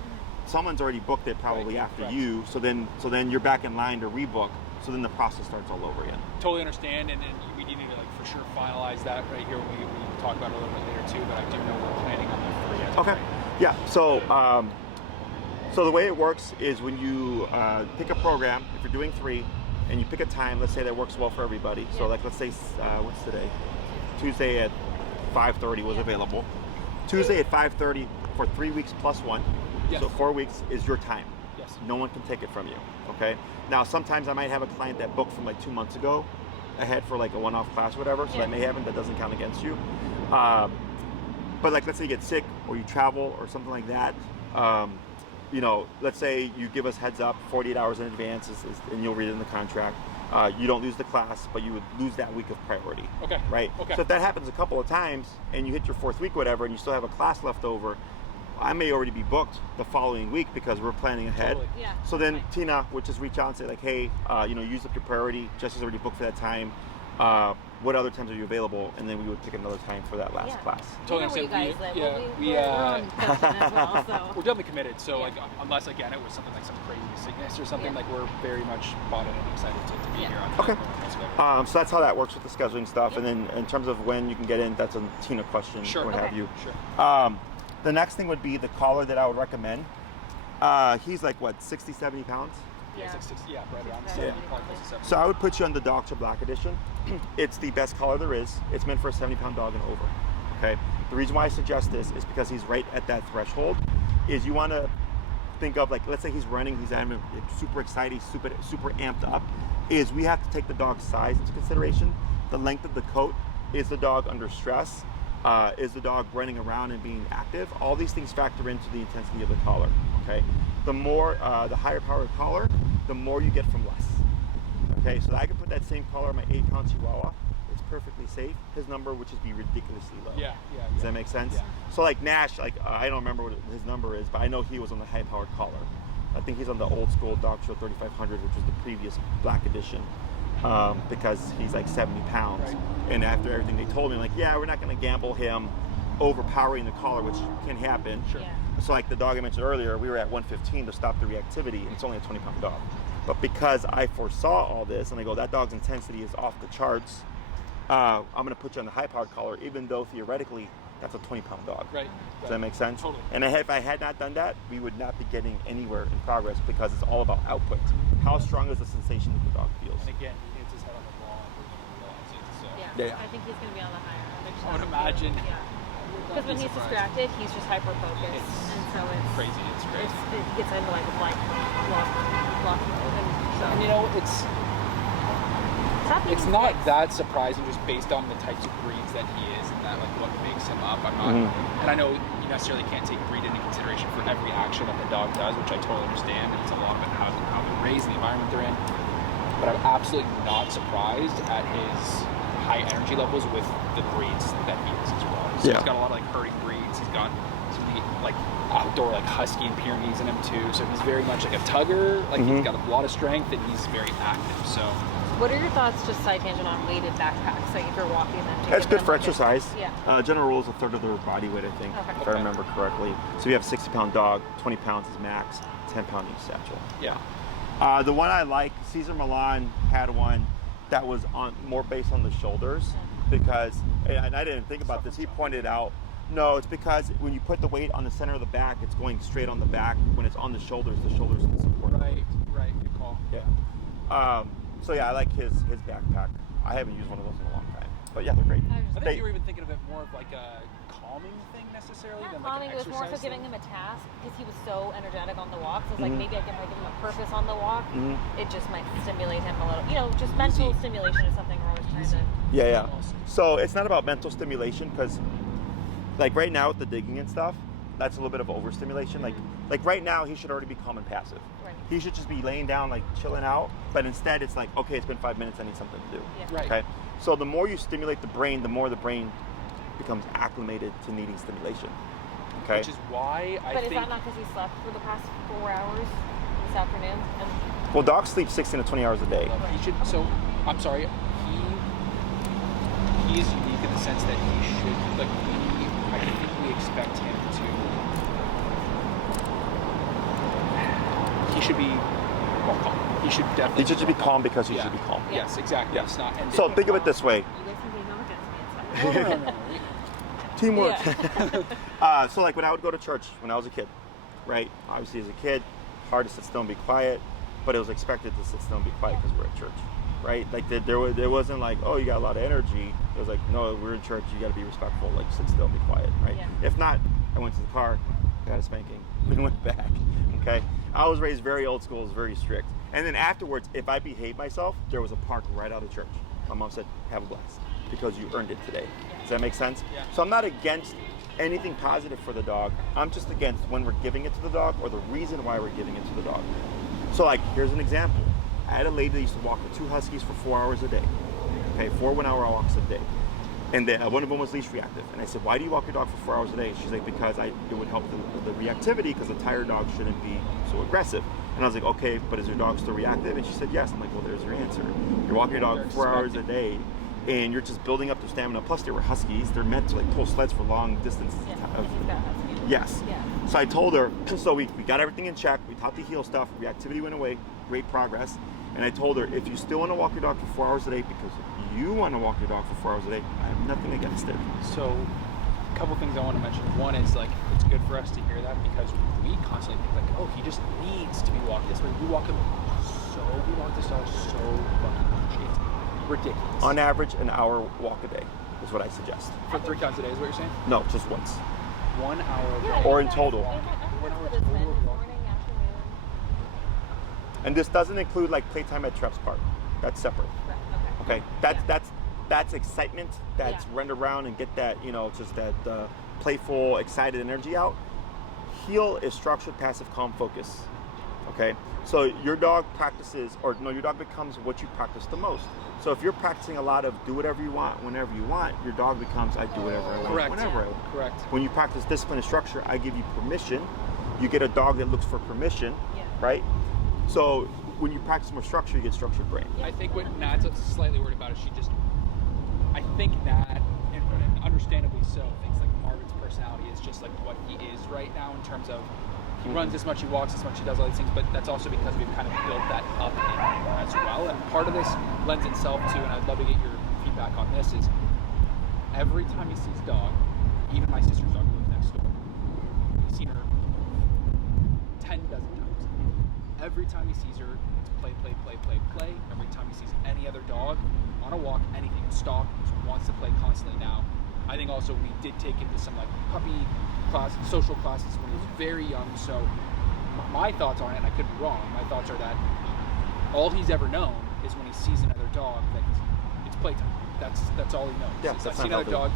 Someone's already booked it probably after you, so then you're back in line to rebook. So then the process starts all over again. Totally understand, and we need to like for sure finalize that right here. We talk about it a little bit later too, but I do know we're planning on the 3 as okay. Yeah. So the way it works is when you pick a program, if you're doing 3, and you pick a time, let's say that works well for everybody. So like let's say what's today? Tuesday at 5:30 was available. Tuesday at 5:30 for 3 weeks plus 1. Yes. So 4 weeks is your time. Yes. No one can take it from you. Okay. Now sometimes I might have a client that booked from like 2 months ago ahead for like a one-off class or whatever. So that may happen. That doesn't count against you. But like let's say you get sick or you travel or something like that. you know, let's say you give us heads up 48 hours in advance, and you'll read it in the contract. You don't lose the class, but you would lose that week of priority. Okay. Right? Okay. So if that happens a couple of times and you hit your 4th week, whatever, and you still have a class left over, I may already be booked the following week because we're planning ahead. Totally. Yeah. So then Tina would just reach out and say like, hey, you know, use up your priority. Jesse's already booked for that time. What other times are you available? And then we would pick another time for that last class. We know where you guys live. We're on Consultation as well, so. We're definitely committed. So like, unless again it was something like some crazy sickness or something, like we're very much bought in and excited to be here. On Okay. So that's how that works with the scheduling stuff. Yep. And then in terms of when you can get in, that's a Tina question. Sure. What have you? Sure. The next thing would be the collar that I would recommend. He's like what, 60, 70 pounds? Yeah, it's like 60, right around Yeah. 70, probably close to 70. So I would put you on the Dr. Black edition. It's the best collar there is. It's meant for a 70-pound dog and over. Okay. The reason why I suggest this is because he's right at that threshold. Is you want to think of like, let's say he's running, he's super excited, super amped up. Is we have to take the dog's size into consideration. The length of the coat. Is the dog under stress? Is the dog running around and being active? All these things factor into the intensity of the collar. Okay. The more, the higher powered collar, the more you get from less. Okay, so I can put that same collar on my 8-pound Chihuahua. It's perfectly safe. His number would just be ridiculously low. Yeah. Does that make sense? Yeah. So like Nash, like I don't remember what his number is, but I know he was on the high-powered collar. I think he's on the old school Dog Show 3500, which was the previous black edition, because he's like 70 pounds. Right. And after everything they told me, like, yeah, we're not going to gamble him overpowering the collar, which can happen. Sure. Yeah. So like the dog I mentioned earlier, we were at 115 to stop the reactivity, and it's only a 20-pound dog. But because I foresaw all this, and I go, that dog's intensity is off the charts, I'm going to put you on the high-powered collar, even though theoretically that's a 20-pound dog. Right. Does that make sense? Totally. And if I had not done that, we would not be getting anywhere in progress because it's all about output. How strong is the sensation that the dog feels? And again, he hits his head on the wall and we're going to realize it. So Yeah. I think he's going to be on the higher end. I would imagine. Yeah. Because when he's distracted, he's just hyper-focused. And so it's crazy. It's crazy. it gets into like a lost mode. And you know, it's not that surprising just based on the types of breeds that he is and that like what makes him up. I'm not, and I know you necessarily can't take breed into consideration for every action that the dog does, which I totally understand, and it's a lot of it how they're raised and the environment they're in. But I'm absolutely not surprised at his high energy levels with the breeds that he is as well. So he's got a lot of like herding breeds. He's got some neat, like outdoor like husky and Pyrenees in him too. So he's very much like a tugger. Like he's got a lot of strength and he's very active. So what are your thoughts, just side tangent, on weighted backpacks? Like if you're walking them. That's good for exercise. Yeah. General rule is a third of their body weight, I think, if I remember correctly. So you have a 60-pound dog, 20 pounds is max, 10-pound each satchel. yeah. The one I like, Cesar Milan had one that was on more based on the shoulders because, and I didn't think about this, he pointed out, no, it's because when you put the weight on the center of the back, it's going straight on the back. When it's on the shoulders can support it. Right. Good call. Yeah. So yeah, I like his backpack. I haven't used one of those in a long time, but yeah, they're great. I think you were even thinking of it more of like a calming thing necessarily than like calming. an It was more so exercise giving thing. him a task because he was so energetic on the walk. So it's like maybe I can like give him a purpose on the walk. It just might stimulate him a little. You know, just mental stimulation is something we're always trying to. Yeah. So it's not about mental stimulation because, like right now with the digging and stuff, that's a little bit of overstimulation. Like right now he should already be calm and passive. Right. He should just be laying down, like chilling out. But instead, it's like, okay, it's been 5 minutes. I need something to do. Yeah. Right. Okay. So the more you stimulate the brain, the more the brain becomes acclimated to needing stimulation. Okay. Which is why I But think. is that not because he slept for the past 4 hours this afternoon? Well, dogs sleep 16 to 20 hours a day. He should. So I'm sorry. He is unique in the sense that he should. Like I think we expect him to. He should be more calm. He should definitely. He should just be calm because he should be calm. Yes, exactly. Yeah. It's not. And So think of it this way. You guys can be no against me. It's fine. Teamwork. Yeah. So like when I would go to church when I was a kid, right? Obviously as a kid, hard to sit still and be quiet, but it was expected to sit still and be quiet because we're at church, right? Like there wasn't like, oh, you got a lot of energy. It was like, no, we're in church. You got to be respectful. Like sit still and be quiet, right? Yeah. If not, I went to the car, got a spanking, we went back. Okay. I was raised very old school, it was very strict. And then afterwards, if I behaved myself, there was a park right out of church. My mom said, have a blast because you earned it today. Does that make sense? Yeah. So I'm not against anything positive for the dog. I'm just against when we're giving it to the dog or the reason why we're giving it to the dog. So like, here's an example. I had a lady that used to walk her 2 huskies for 4 hours a day. Okay, 4 1-hour walks a day. And one of them was leash reactive. And I said, why do you walk your dog for 4 hours a day? She's like, because it would help the reactivity, because a tired dog shouldn't be so aggressive. And I was like, okay, but is your dog still reactive? And she said, yes. I'm like, well, there's your answer. You're walking your dog 4 hours a day, and you're just building up their stamina. Plus, they were huskies. They're meant to like pull sleds for long distances. Yes. Yeah. So I told her, so we got everything in check. We taught the heel stuff. Reactivity went away. Great progress. And I told her, if you still want to walk your dog for 4 hours a day because you want to walk your dog for 4 hours a day, I have nothing against it. So, a couple things I want to mention. One is like, it's good for us to hear that because we constantly think like, oh, he just needs to be walked this way. We walk this dog so fucking much. It's ridiculous. On average, an hour walk a day is what I suggest. For 3 times a day is what you're saying? No, just once. 1 hour. Yeah, or in total. 1 hour total. And this doesn't include like playtime at Treps Park. That's separate. Right, okay. That's excitement. That's run around and get that, just that playful, excited energy out. Heel is structured, passive, calm, focus. Okay. So your dog practices, your dog becomes what you practice the most. So if you're practicing a lot of do whatever you want, whenever you want, your dog becomes I do whatever I want, whenever I want. Correct. When you practice discipline and structure, I give you permission. You get a dog that looks for permission, right? So when you practice more structure, you get structured brain. I think what Nad's slightly worried about is I think Nad, and understandably so, thinks like Marvin's personality is just like what he is right now in terms of he runs this much, he walks this much, he does all these things, but that's also because we've kind of built that up in him as well. And part of this lends itself to, and I'd love to get your feedback on this, is every time he sees dog, even my sister's dog who lives next door, he's seen her 10 dozen times. Every time he sees her, it's play. Every time he sees any other dog on a walk, anything, stop, wants to play constantly now. I think also we did take him to some like puppy class, social classes when he was very young. So my thoughts on it, and I could be wrong, my thoughts are that all he's ever known is when he sees another dog that it's playtime. That's all he knows. Yeah, I that's see another dog.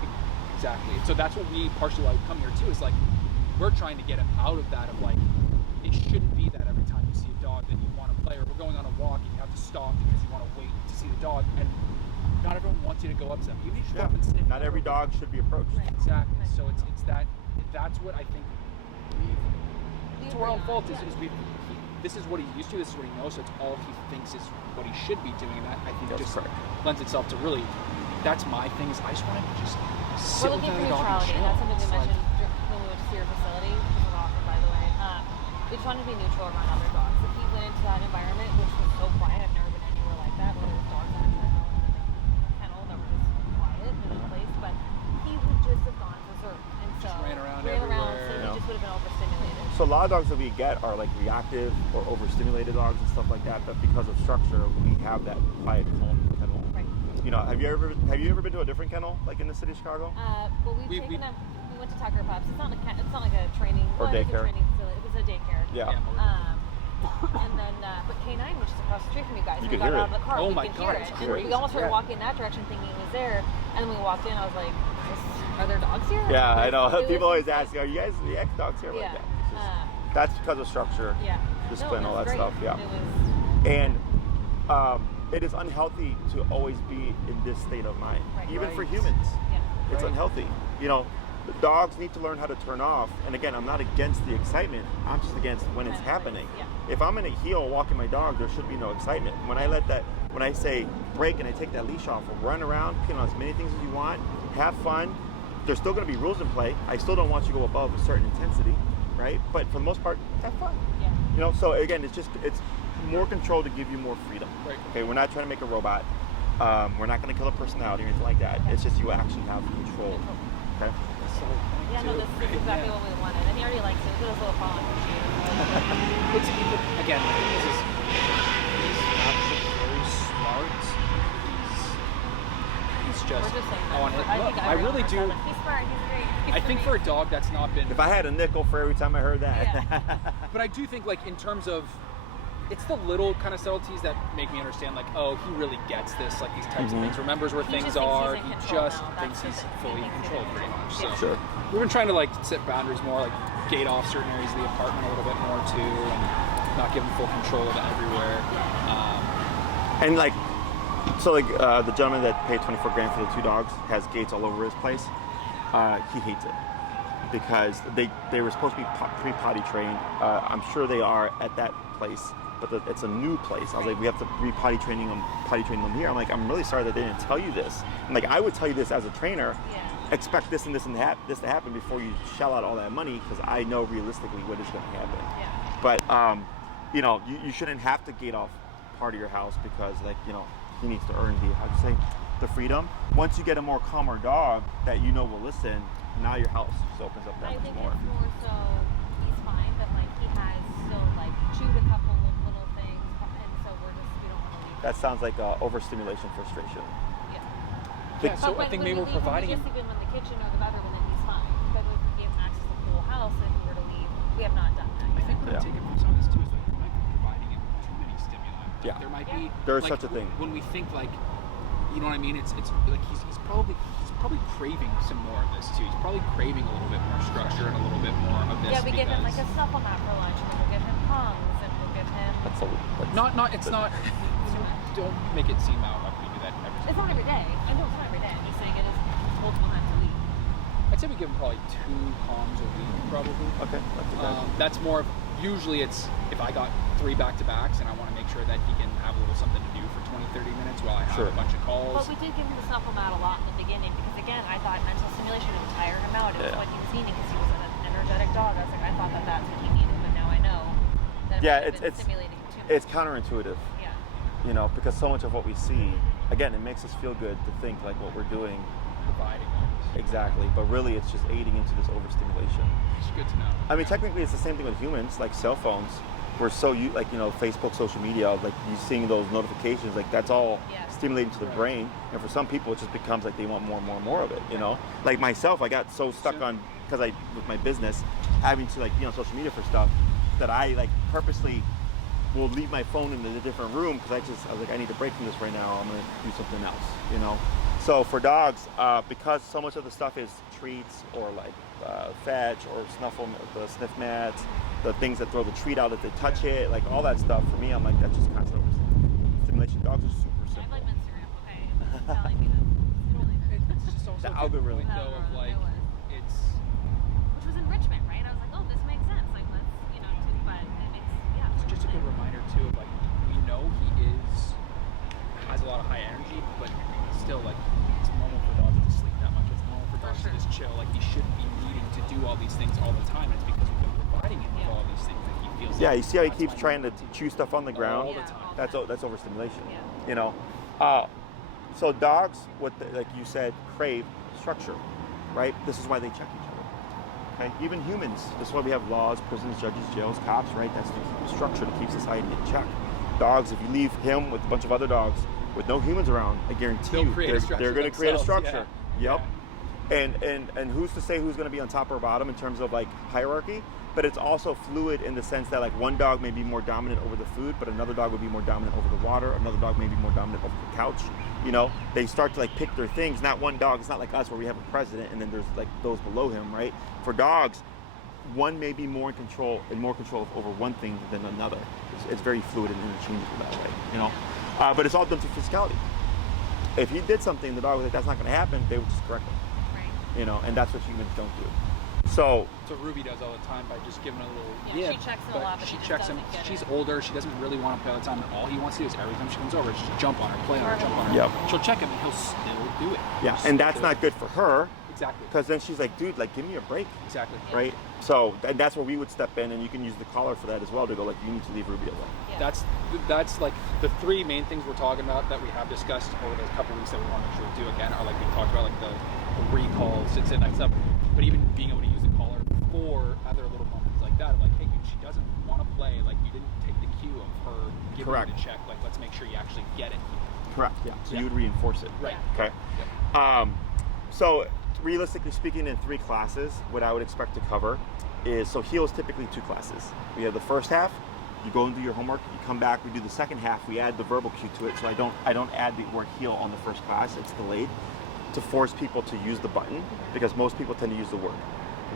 Exactly. So that's what we partially why we come here too, is like we're trying to get him out of that of like it shouldn't be that every time you see a dog that you want to play, or we're going on a walk and you have to stop because you want to wait to see the dog, and not everyone wants you to go up to them. Even if you should go up and sniff. Not every dog should be approached. Right. Exactly. So it's that's what I think it's our own fault is this is what he's used to, this is what he knows, so it's all he thinks is what he should be doing, and that I think just lends itself to really, that's my thing, is I just want to just sit with another dog and chill. That's something we mentioned when we went to see your facility, which was awesome, by the way. We just wanted to be neutral around other dogs. If he went into that environment, which was so quiet, I've never been anywhere like that, where there was dogs in a kennel that were just quiet in a place, but he would just have gone berserk. And so ran around so everywhere. he just would have been overstimulated. So a lot of dogs that we get are like reactive or overstimulated dogs and stuff like that. But because of structure, we have that quiet, calm kennel. Right. Have you ever been to a different kennel like in the city of Chicago? Well, we went to Tucker Pups. It's not like a training or daycare. It was a daycare. Yeah. And then, but K9, which is across the street from you guys, you we could got hear out of the car. Oh we my could God, hear it's it. And we almost started walking in that direction thinking it was there. And then we walked in, I was like, are there dogs here? Yeah, I know. People always ask, are you guys dogs here? Yeah. Like that. That's because of structure, discipline, all that great. stuff. Yeah. And it is unhealthy to always be in this state of mind, even for humans. Yeah. It's unhealthy. The dogs need to learn how to turn off. And again, I'm not against the excitement. I'm just against when it's happening. Yeah. If I'm in a heel walking my dog, there should be no excitement. When I say break and I take that leash off, run around, pin on as many things as you want, have fun. There's still going to be rules in play. I still don't want you to go above a certain intensity, right? But for the most part, have fun. Yeah. So again, it's more control to give you more freedom. Right. Okay, we're not trying to make a robot. We're not going to kill a personality or anything like that. It's just you actually have control. Okay. Yeah, no, this is exactly what we wanted. And he already likes it. He does a little falling Again, the thing is he's actually very smart. He's just on it. Look, I really do. He's smart. He's great. I think for a dog that's not been. If I had a nickel for every time I heard that. Yeah. But I do think, like, in terms of it's the little kind of subtleties that make me understand, like, oh, he really gets this, like these types of things, remembers where things are. He just thinks he's fully in control, pretty much. So Sure. we've been trying to like set boundaries more, like gate off certain areas of the apartment a little bit more too, and not give him full control of everywhere. And like, so like the gentleman that paid 24 grand for the 2 dogs has gates all over his place. He hates it because they were supposed to be pre-potty trained. I'm sure they are at that place, but it's a new place. I was like, we have to potty train them here. I'm like, I'm really sorry that they didn't tell you this. I'm like, I would tell you this as a trainer. Expect this and this and this to happen before you shell out all that money, because I know realistically what is going to happen. But you know, you shouldn't have to gate off part of your house because, like, you know, he needs to earn the freedom. Once you get a more calmer dog that you know will listen, now your house just opens up that much more. I think it's more so he's fine, but like he has still like chewed a couple of little things, and so we don't want to leave. That sounds like overstimulation frustration. Yeah, so I think maybe we're providing him. When we just leave him in the kitchen or the bedroom, and then he's fine. But if we give him access to the whole house, and if we were to leave, we have not done that I yet. think what I'm taking from some of this too is like we might be providing him too many stimuli. Like, there might be. There's like, such a thing. When we think like, you know what I mean? It's like he's probably craving some more of this too. He's probably craving a little bit more structure and a little bit more of this. Yeah, we give him like a supplement for lunch, and then we'll give him Pungs, and we'll give him. That's It's not. Don't make it seem out like we do that every It's not every day. I know it's not every day. I'm just saying it is multiple times a week. I'd say we give him probably 2 comms a week, probably. Okay, that's okay. That's more. Usually it's if I got 3 back-to-backs and I want to make sure that he can have a little something to do for 20-30 minutes while I have a bunch of calls. But we did give him the supplement a lot in the beginning because, again, I thought mental stimulation would tire him out. It was what he was needing because he was an energetic dog. I was like, I thought that that's what he needed, but now I know that it's stimulating him too much. It's counterintuitive. Yeah. You know, because so much of what we see, again, it makes us feel good to think like what we're doing. Providing. Exactly, but really it's just aiding into this overstimulation. It's good to know. I mean, technically it's the same thing with humans, like cell phones. We're so, like, you know, Facebook, social media, like you seeing those notifications, like that's all stimulating to the brain. And for some people, it just becomes like they want more and more and more of it, you know? Like myself, I got so stuck on, because with my business, having to like be on social media for stuff, that I like purposely will leave my phone in a different room because I was like, I need to break from this right now. I'm gonna do something else, you know? So for dogs, because so much of the stuff is treats or like fetch or the sniff mats, the things that throw the treat out if they touch it, like all that stuff, for me, I'm like, that's just constant overstimulation. Dogs are super simple. I like Instagram, okay? It's telling me that It's just also the algorithm. though of like, it's... Which was enrichment, right? I was like, oh, this makes sense. Like, let's, you know, but it makes, It's just a good reminder too of like, we know he has a lot of high energy, but still, like, it's normal for dogs to sleep that much. It's normal for dogs to just chill. Like, he shouldn't be needing to do all these things all the time. And it's because we've been providing him with all these things that he feels. Yeah, like you see how he that's keeps my trying to need chew stuff on the ground? all the time. That's overstimulation. You know, so dogs, like you said, crave structure, right? This is why they check each other. Okay, even humans. This is why we have laws, prisons, judges, jails, cops, right? That's the structure to keep society in check. Dogs, if you leave him with a bunch of other dogs with no humans around, I guarantee They'll you they're going to create a themselves, structure. Yep. And who's to say who's going to be on top or bottom in terms of like hierarchy? But it's also fluid in the sense that like one dog may be more dominant over the food, but another dog would be more dominant over the water. Another dog may be more dominant over the couch. You know, they start to like pick their things. Not one dog. It's not like us where we have a president and then there's like those below him, right? For dogs, one may be more in control over one thing than another. It's very fluid and interchangeable that way, you know. But it's all done through physicality. If he did something, the dog was like, "That's not going to happen." They would just correct him. Right. You know, and that's what humans don't do. So that's what Ruby does all the time by just giving a little. Yeah, she checks him a lot, but she checks him. She's older. She doesn't really want to play all the time. And all he wants to do is every time she comes over, just jump on her, play on her, jump on her. Yep. She'll check him, and he'll still do it. Yeah, and that's not good for her. Exactly. Because then she's like, dude, like, give me a break. Exactly. Right? So, and that's where we would step in, and you can use the collar for that as well to go, like, you need to leave Ruby alone. Yeah. That's like the 3 main things we're talking about that we have discussed over the couple weeks that we want to make sure we do again are like we talked about, like the recalls, sit, that stuff. But even being able to use the collar for other little moments like that, of like, hey, dude, she doesn't want to play. Like, you didn't take the cue of her giving you the check. Like, let's make sure you actually get it. Correct. Yeah. So you would reinforce it. Right. Okay. Yep. So realistically speaking, in 3 classes, what I would expect to cover is, so HEAL is typically 2 classes. We have the first half, you go and do your homework, you come back, we do the second half, we add the verbal cue to it. So I don't add the word heel on the first class, it's delayed to force people to use the button, because most people tend to use the word.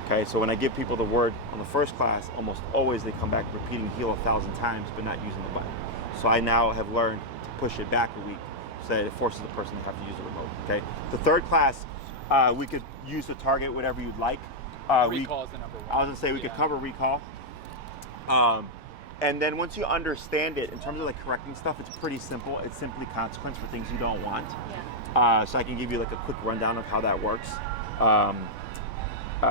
Okay, so when I give people the word on the first class, almost always they come back repeating heel 1,000 times but not using the button. So I now have learned to push it back a week so that it forces the person to have to use the remote. Okay, the third class, we could use the target whatever you'd like. Recall is the number one. I was gonna say we could cover recall. And then once you understand it, in terms of like correcting stuff, it's pretty simple. It's simply consequence for things you don't want. Yeah. So I can give you like a quick rundown of how that works.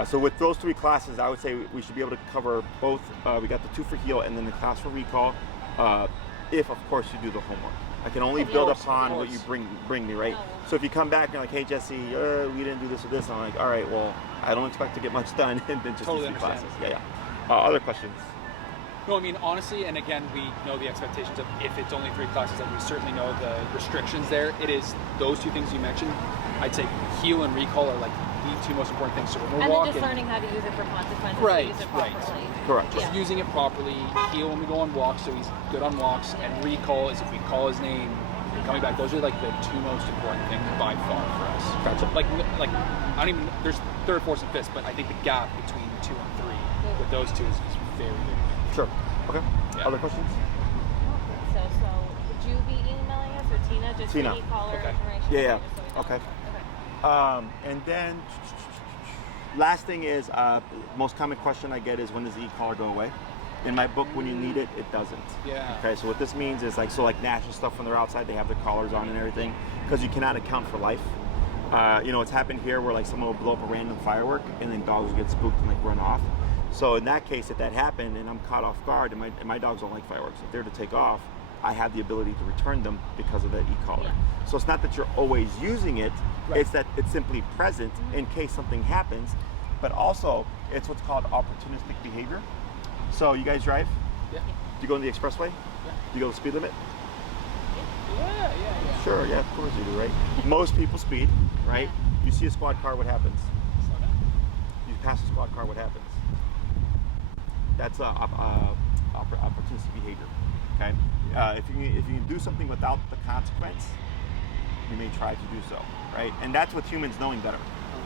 So with those 3 classes, I would say we should be able to cover both. We got the 2 for heel and then the class for recall, if of course you do the homework. I can only build upon what you bring me, right? So if you come back and you're like, hey Jesse, we didn't do this or this, I'm like, all right, well, I don't expect to get much done in just Totally these 3 classes. understand. Yeah. Other questions? No, I mean, honestly, and again, we know the expectations of if it's only 3 classes, and we certainly know the restrictions there. It is those 2 things you mentioned. I'd say heel and recall are like the 2 most important things. So when we're And then walking, just learning how to use it for consequences, Right, to use it right. properly. Correct. just using it properly. Heel when we go on walks, so he's good on walks. And recall is if we call his name and coming back. Those are like the 2 most important things by far for us. Gotcha. Like I don't even. There's third, fourth, and fifth, but I think the gap between 2 and 3 with those 2 is very, very big. Sure. Okay. Yeah. Other questions? So would you be emailing us or Tina? Just Tina. any caller Okay. information? Yeah. just so we know. Okay. And then last thing is, most common question I get is, when does the e-collar go away? In my book, when you need it, it doesn't. Yeah. Okay, so what this means is like national stuff when they're outside, they have their collars on and everything, because you cannot account for life. It's happened here where like someone will blow up a random firework and then dogs will get spooked and like run off. So in that case, if that happened and I'm caught off guard and my dogs don't like fireworks, if they're to take off, I have the ability to return them because of that e-collar. Yeah. So it's not that you're always using it, Right. it's that it's simply present in case something happens, but also it's what's called opportunistic behavior. So you guys drive? Yeah. Do you go on the expressway? Yeah. Do you go the speed limit? Yeah. Sure, yeah, of course you do, right? Most people speed, right? Yeah. You see a squad car, what happens? Slow down. You pass a squad car, what happens? That's opportunistic behavior, okay? If you can do something without the consequence, you may try to do so, right? And that's with humans knowing better.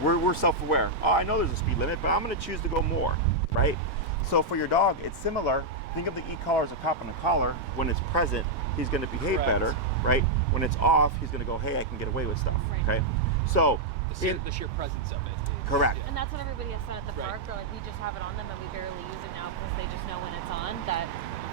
We're self-aware. Oh, I know there's a speed limit, but I'm gonna choose to go more, right? So for your dog, it's similar. Think of the e-collar as a cop on a collar. When it's present, he's gonna behave Correct. better, right? When it's off, he's gonna go, hey, I can get away with stuff, Right. okay? So, The sheer presence of it. Correct. And that's what everybody has said at the Right. park. They're like, we just have it on them and we barely use it now because they just know when it's on that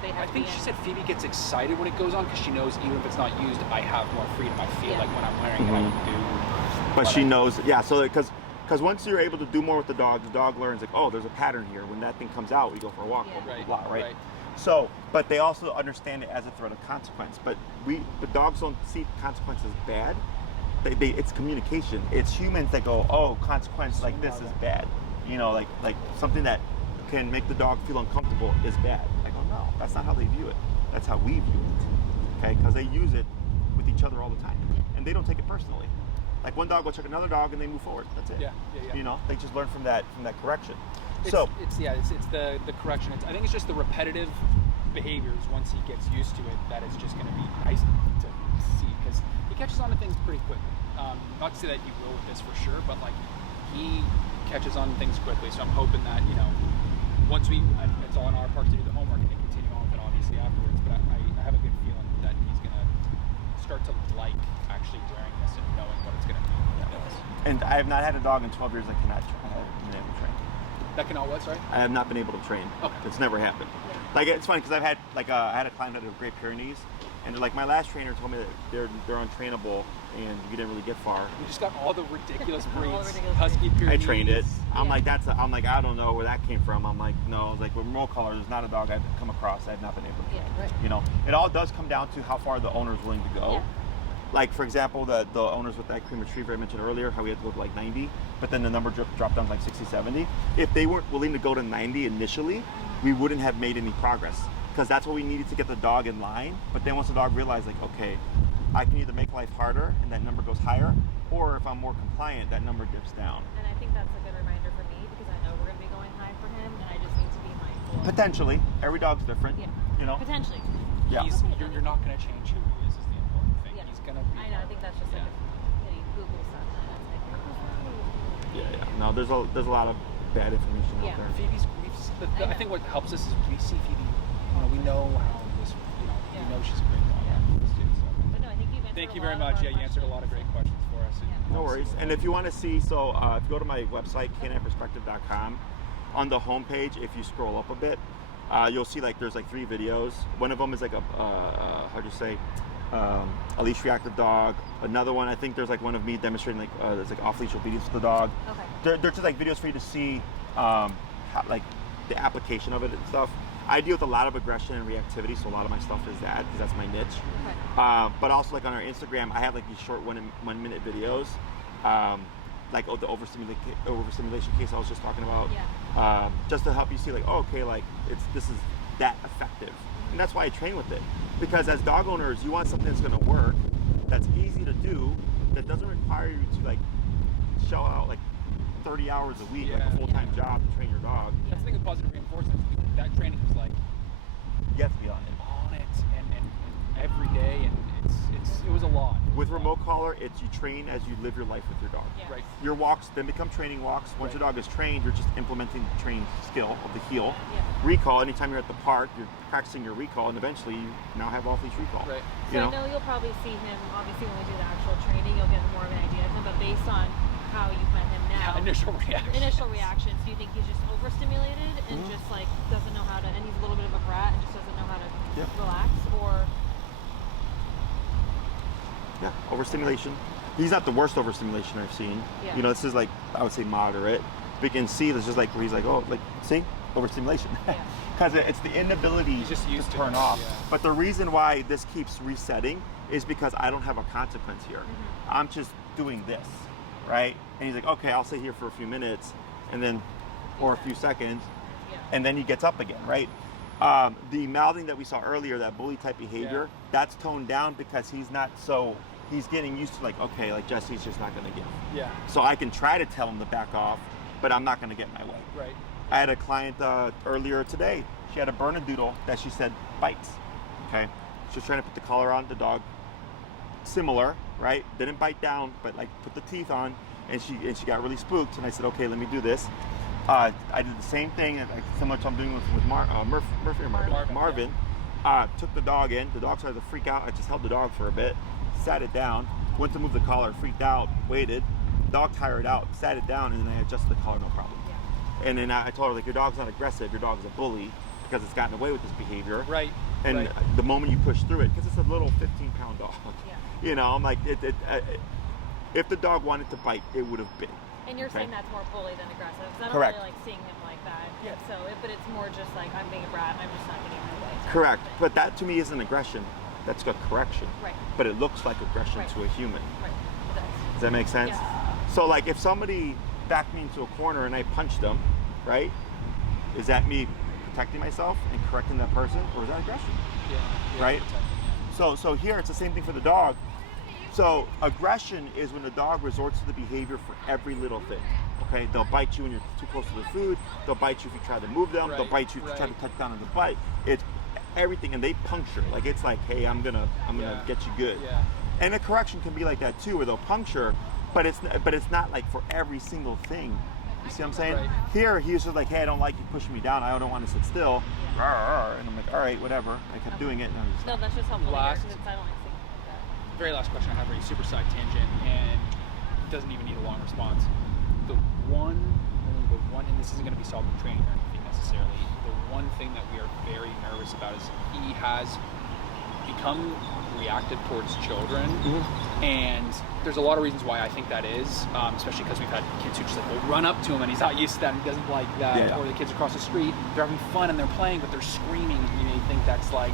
they have I to think be she in. said Phoebe gets excited when it goes on because she knows even if it's not used, I have more freedom. I feel Yeah. like when I'm wearing it, I can do. but what she I- knows, yeah. So because once you're able to do more with the dog learns like, oh, there's a pattern here. When that thing comes out, we go for a walk, Yeah. blah, blah, blah, right? Right. So, but they also understand it as a threat of consequence. But the dogs don't see consequences as bad. It's communication. It's humans that go, oh, consequence like this is bad. Like something that can make the dog feel uncomfortable is bad. I go, no, that's not how they view it. That's how we view it. Okay, because they use it with each other all the time, and they don't take it personally. Like one dog will check another dog and they move forward. That's it. Yeah. They just learn from that correction. It's the correction. I think it's just the repetitive behaviors once he gets used to it that it's just going to be nice to see because he catches on to things pretty quickly. Not to say that he will with this for sure, but like he catches on to things quickly. So I'm hoping that once it's all in our part to do the homework and then continue on with it obviously afterwards. But I have a good feeling that he's going to start to like actually wearing this and knowing what it's going to mean. And I have not had a dog in 12 years that cannot been able to train. That cannot what, sorry? I have not been able to train. Okay. It's never happened. Like it's funny because I've had I had a client that had Great Pyrenees, and like my last trainer told me that they're untrainable and you didn't really get far. We just got all the ridiculous All the breeds. ridiculous Husky breeds. Pyrenees. I trained it. I'm Yeah. like I don't know where that came from. I'm like no. I was like with remote collar, there's not a dog I've come across I've not been able to. Yeah. Right. It all does come down to how far the owner is willing to go. Yeah. Like for example, the owners with that cream retriever I mentioned earlier, how we had to go to like 90, but then the number dropped down to like 60, 70. If they weren't willing to go to 90 initially, we wouldn't have made any progress because that's what we needed to get the dog in line. But then once the dog realized like, okay, I can either make life harder and that number goes higher, or if I'm more compliant, that number dips down. And I think that's a good reminder for me because I know we're going to be going high for him and I just need to be mindful. Potentially, every dog's different. Yeah. You know? Potentially. Yeah. You're not going to change who he is the important thing. Yeah. He's going to be. I know. I think that's just like Google stuff. Yeah. No, there's a lot of bad information out there. Phoebe's. I think what helps us is we see Phoebe. We know how this. We know she's a great dog. But no, I think you've answered Thank you a very lot of much. our Yeah, you answered a lot of great questions for us. No worries. And if you want to see, if you go to my website, canineperspective.com, on the homepage, if you scroll up a bit, you'll see there's 3 videos. One of them is like a leash reactive dog. Another one, I think there's one of me demonstrating there's off leash obedience with the dog. Okay. They're just videos for you to see how, the application of it and stuff. I deal with a lot of aggression and reactivity, so a lot of my stuff is that, because that's my niche. Okay. But also on our Instagram, I have these short 1 minute videos, the overstimulation case I was just talking about. Yeah. Just to help you see this is that effective. And that's why I train with it. Because as dog owners, you want something that's gonna work, that's easy to do, that doesn't require you to shell out 30 hours a week, a full-time job to train your dog. That's the thing with positive reinforcement. That training is you have to be on it. And every day, and it was a lot. With remote collar, you train as you live your life with your dog. Yeah. Right. Your walks then become training walks. Once your dog is trained, you're just implementing the trained skill of the heel. Yeah. Recall, anytime you're at the park, you're practicing your recall, and eventually you now have off-leash recall. Right. So I know you'll probably see him, obviously when we do the actual training, you'll get more of an idea of him, but based on how you've met him now. Initial reactions. Do you think he's just overstimulated and just doesn't know how to, and he's a little bit of a brat and just doesn't know how to relax, or? Yeah, overstimulation. He's not the worst overstimulation I've seen. Yeah. This is I would say moderate. But you can see there's just where he's see, overstimulation. Because it's the inability just used to turn off. Yeah. But the reason why this keeps resetting is because I don't have a consequence here. I'm just doing this, right? And he's okay, I'll sit here for a few minutes, and then, or a few seconds, and then he gets up again, right? The mouthing that we saw earlier, that bully type behavior, that's toned down because he's getting used to Jesse's just not gonna give. Yeah. So I can try to tell him to back off, but I'm not gonna get my way. Right. I had a client earlier today. She had a Bernedoodle that she said bites. Okay, she was trying to put the collar on the dog. Similar, right? Didn't bite down, but put the teeth on, and she got really spooked. And I said, okay, let me do this. I did the same thing, similar to what I'm doing with Marvin. Took the dog in. The dog started to freak out. I just held the dog for a bit, sat it down, went to move the collar, freaked out, waited. Dog tired out, sat it down, and then I adjusted the collar, no problem. And then I told her, your dog's not aggressive, your dog's a bully because it's gotten away with this behavior. Right. And the moment you push through it, because it's a little 15-pound dog, I'm if the dog wanted to bite, it would have bit. And you're saying that's more bully than aggressive, because I don't Correct. really seeing him like that. Yeah. So, but it's more just I'm being a brat, and I'm just not getting my way. Correct. But that to me isn't aggression. That's a correction. Right. But it looks like aggression to a human. Right. It does. Does that make sense? Yes. So if somebody backed me into a corner and I punched them, right? Is that me protecting myself and correcting that person, or is that aggression? Yeah. Right? So here it's the same thing for the dog. So aggression is when the dog resorts to the behavior for every little thing. Okay, they'll bite you when you're too close to the food. They'll bite you if you try to move them. They'll bite you if you try to touch down on the bite. It's everything, and they puncture. It's hey, I'm gonna get you good. Yeah. And a correction can be like that too, where they'll puncture, but it's not for every single thing. You see what I'm saying? Right. Here, he was just hey, I don't like you pushing me down. I don't want to sit still. And I'm all right, whatever. I kept doing it. And I was just, No, that's just helpful. Last- Because I don't like seeing like that. Very last question I have for you, super side tangent, and it doesn't even need a long response. The one, and this isn't going to be solved in training or anything necessarily, the one thing that we are very nervous about is he has become reactive towards children, and there's a lot of reasons why I think that is, especially because we've had kids who just will run up to him and he's not used to that and he doesn't like that, or the kids across the street, they're having fun and they're playing but they're screaming, and you may think that's a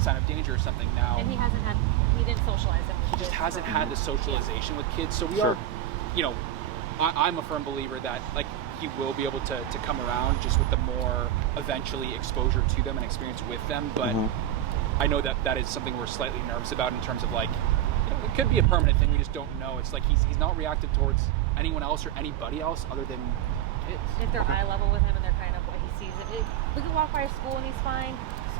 sign of danger or something. Now, And he didn't socialize them. he just hasn't had the socialization with kids, so we are, I'm a firm believer that he will be able to come around just with the more eventually exposure to them and experience with them, but I know that is something we're slightly nervous about in terms of it could be a permanent thing, we just don't know. It's he's not reactive towards anyone else or anybody else other than kids. If they're eye level with him and they're kind of what he sees it. We can walk by school and he's fine.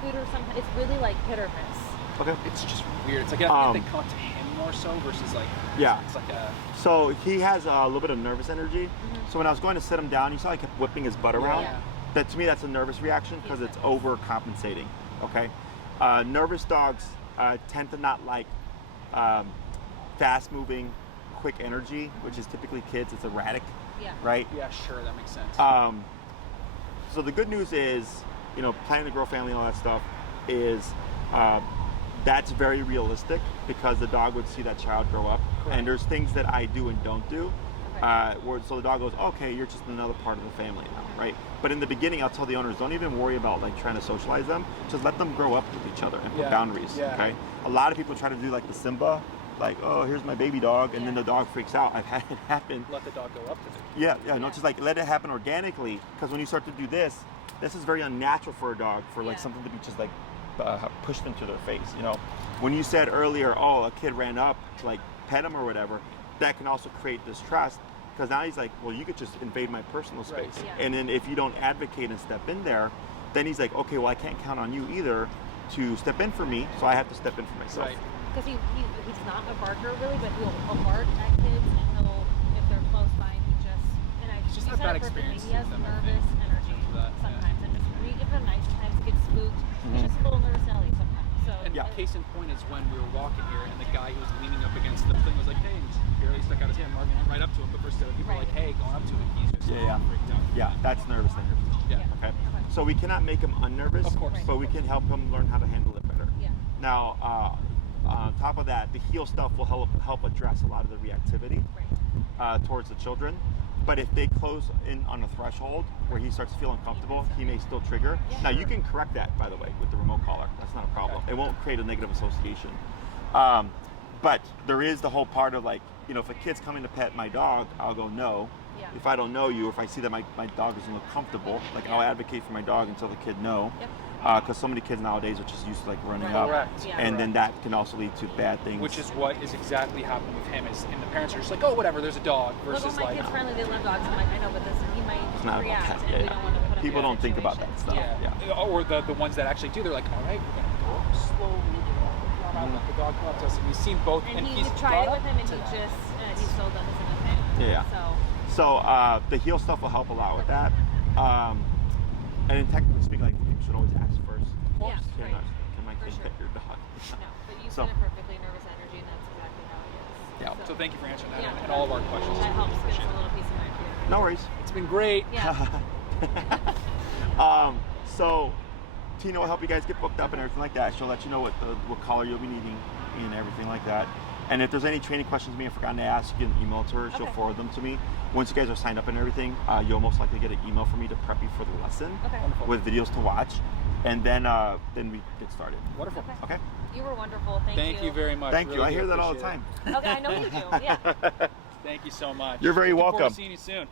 scooter. Sometimes it's really like hit or miss. Okay. It's just weird. It's like I think they come up to him more so versus like Yeah. It's like a So he has a little bit of nervous energy. So when I was going to sit him down, you saw I kept whipping his butt around. Yeah. That to me, that's a nervous reaction because it's overcompensating. Okay. Nervous dogs tend to not like fast-moving, quick energy, which is typically kids. It's erratic, Yeah. right? yeah, sure, that makes sense. So the good news is, you know, planning to grow family and all that stuff is that's very realistic because the dog would see that child grow up. Correct. And there's things that I do and don't do. So the dog goes, okay, you're just another part of the family now, right? But in the beginning, I'll tell the owners, don't even worry about like trying to socialize them. Just let them grow up with each other and put boundaries, okay? A lot of people try to do like the Simba, like, oh, here's my baby dog, and then the dog freaks out. I've had it happen. Let the dog go up to it. Yeah, no, just like let it happen organically, because when you start to do this is very unnatural for a dog, for like something to be just like pushed into their face, you know? When you said earlier, oh, a kid ran up to like pet him or whatever, that can also create distrust, because now he's like, well, you could just invade my personal space. Right. Yeah. And then if you don't advocate and step in there, then he's like, okay, well, I can't count on you either to step in for me, so I have to step in for myself. Right. Because he's not a barker really, but he'll bark at kids, and he'll, if they're close by, He's just you had said bad it perfectly. experiences He has with them, I nervous think, energy in terms of that, sometimes, and just we give him nice times, get spooked. He's just a little nervous Nelly sometimes. So And case in point is when we were walking here and the guy who was leaning up against the thing was like, hey, and just barely stuck out his hand. Marvin went right up to him, but first people were like, hey, going up to him, he's just freaked out. Yeah, that's nervous energy. Yeah. Okay. So we cannot make him unnervous, Of course. but we can help him learn how to handle it better. Yeah. Now, on top of that, the heel stuff will help address a lot of the reactivity towards the children. But if they close in on a threshold where he starts to feel uncomfortable, he may still trigger. Now, you can correct that, by the way, with the remote collar. That's not a problem. It won't create a negative association. But there is the whole part of like, you know, if a kid's coming to pet my dog, I'll go no. Yeah. If I don't know you, or if I see that my dog doesn't look comfortable, like I'll advocate for my dog until the kid no. Because so many kids nowadays are just used to like running up. Correct. Yeah. And then that can also lead to bad things. Which is what is exactly happening with him, is and the parents are just like, oh, whatever, there's a dog, Look, versus my like, kids friendly, they love dogs. I'm like, I know, but this he might not about react, that. and we don't want to put him People in a don't think about that situation. stuff. Yeah. or the ones that actually do, they're like, all right, we're gonna go up slowly, let the dog come up to us, and we've seen both, And he's tried it brought with him, and up he to that. just he still doesn't fit. Yeah. So the heel stuff will help a lot with that. And then technically speaking, like people should always ask first. Yeah, Can right. my kid For pet your dog? No, but you So- said it perfectly. Nervous energy, and that's exactly how it is. Yeah. So thank you for answering that Yeah. and all of our questions. That helps. It's Appreciate a it. little piece of my fear. No worries. It's been great. Yeah. So Tina will help you guys get booked up and everything like that. She'll let you know what collar you'll be needing and everything like that. And if there's any training questions you may have forgotten to ask, you can email to her. She'll forward them to me. Once you guys are signed up and everything, you'll most likely get an email from me to prep you for the lesson Okay. with videos to watch. And then we get started. Wonderful. Okay? You were wonderful. Thank you very much. Thank you. Really I do hear that all the appreciate time. Okay, I know you do. Yeah. Thank you so much. You're very Looking forward welcome. to seeing you soon.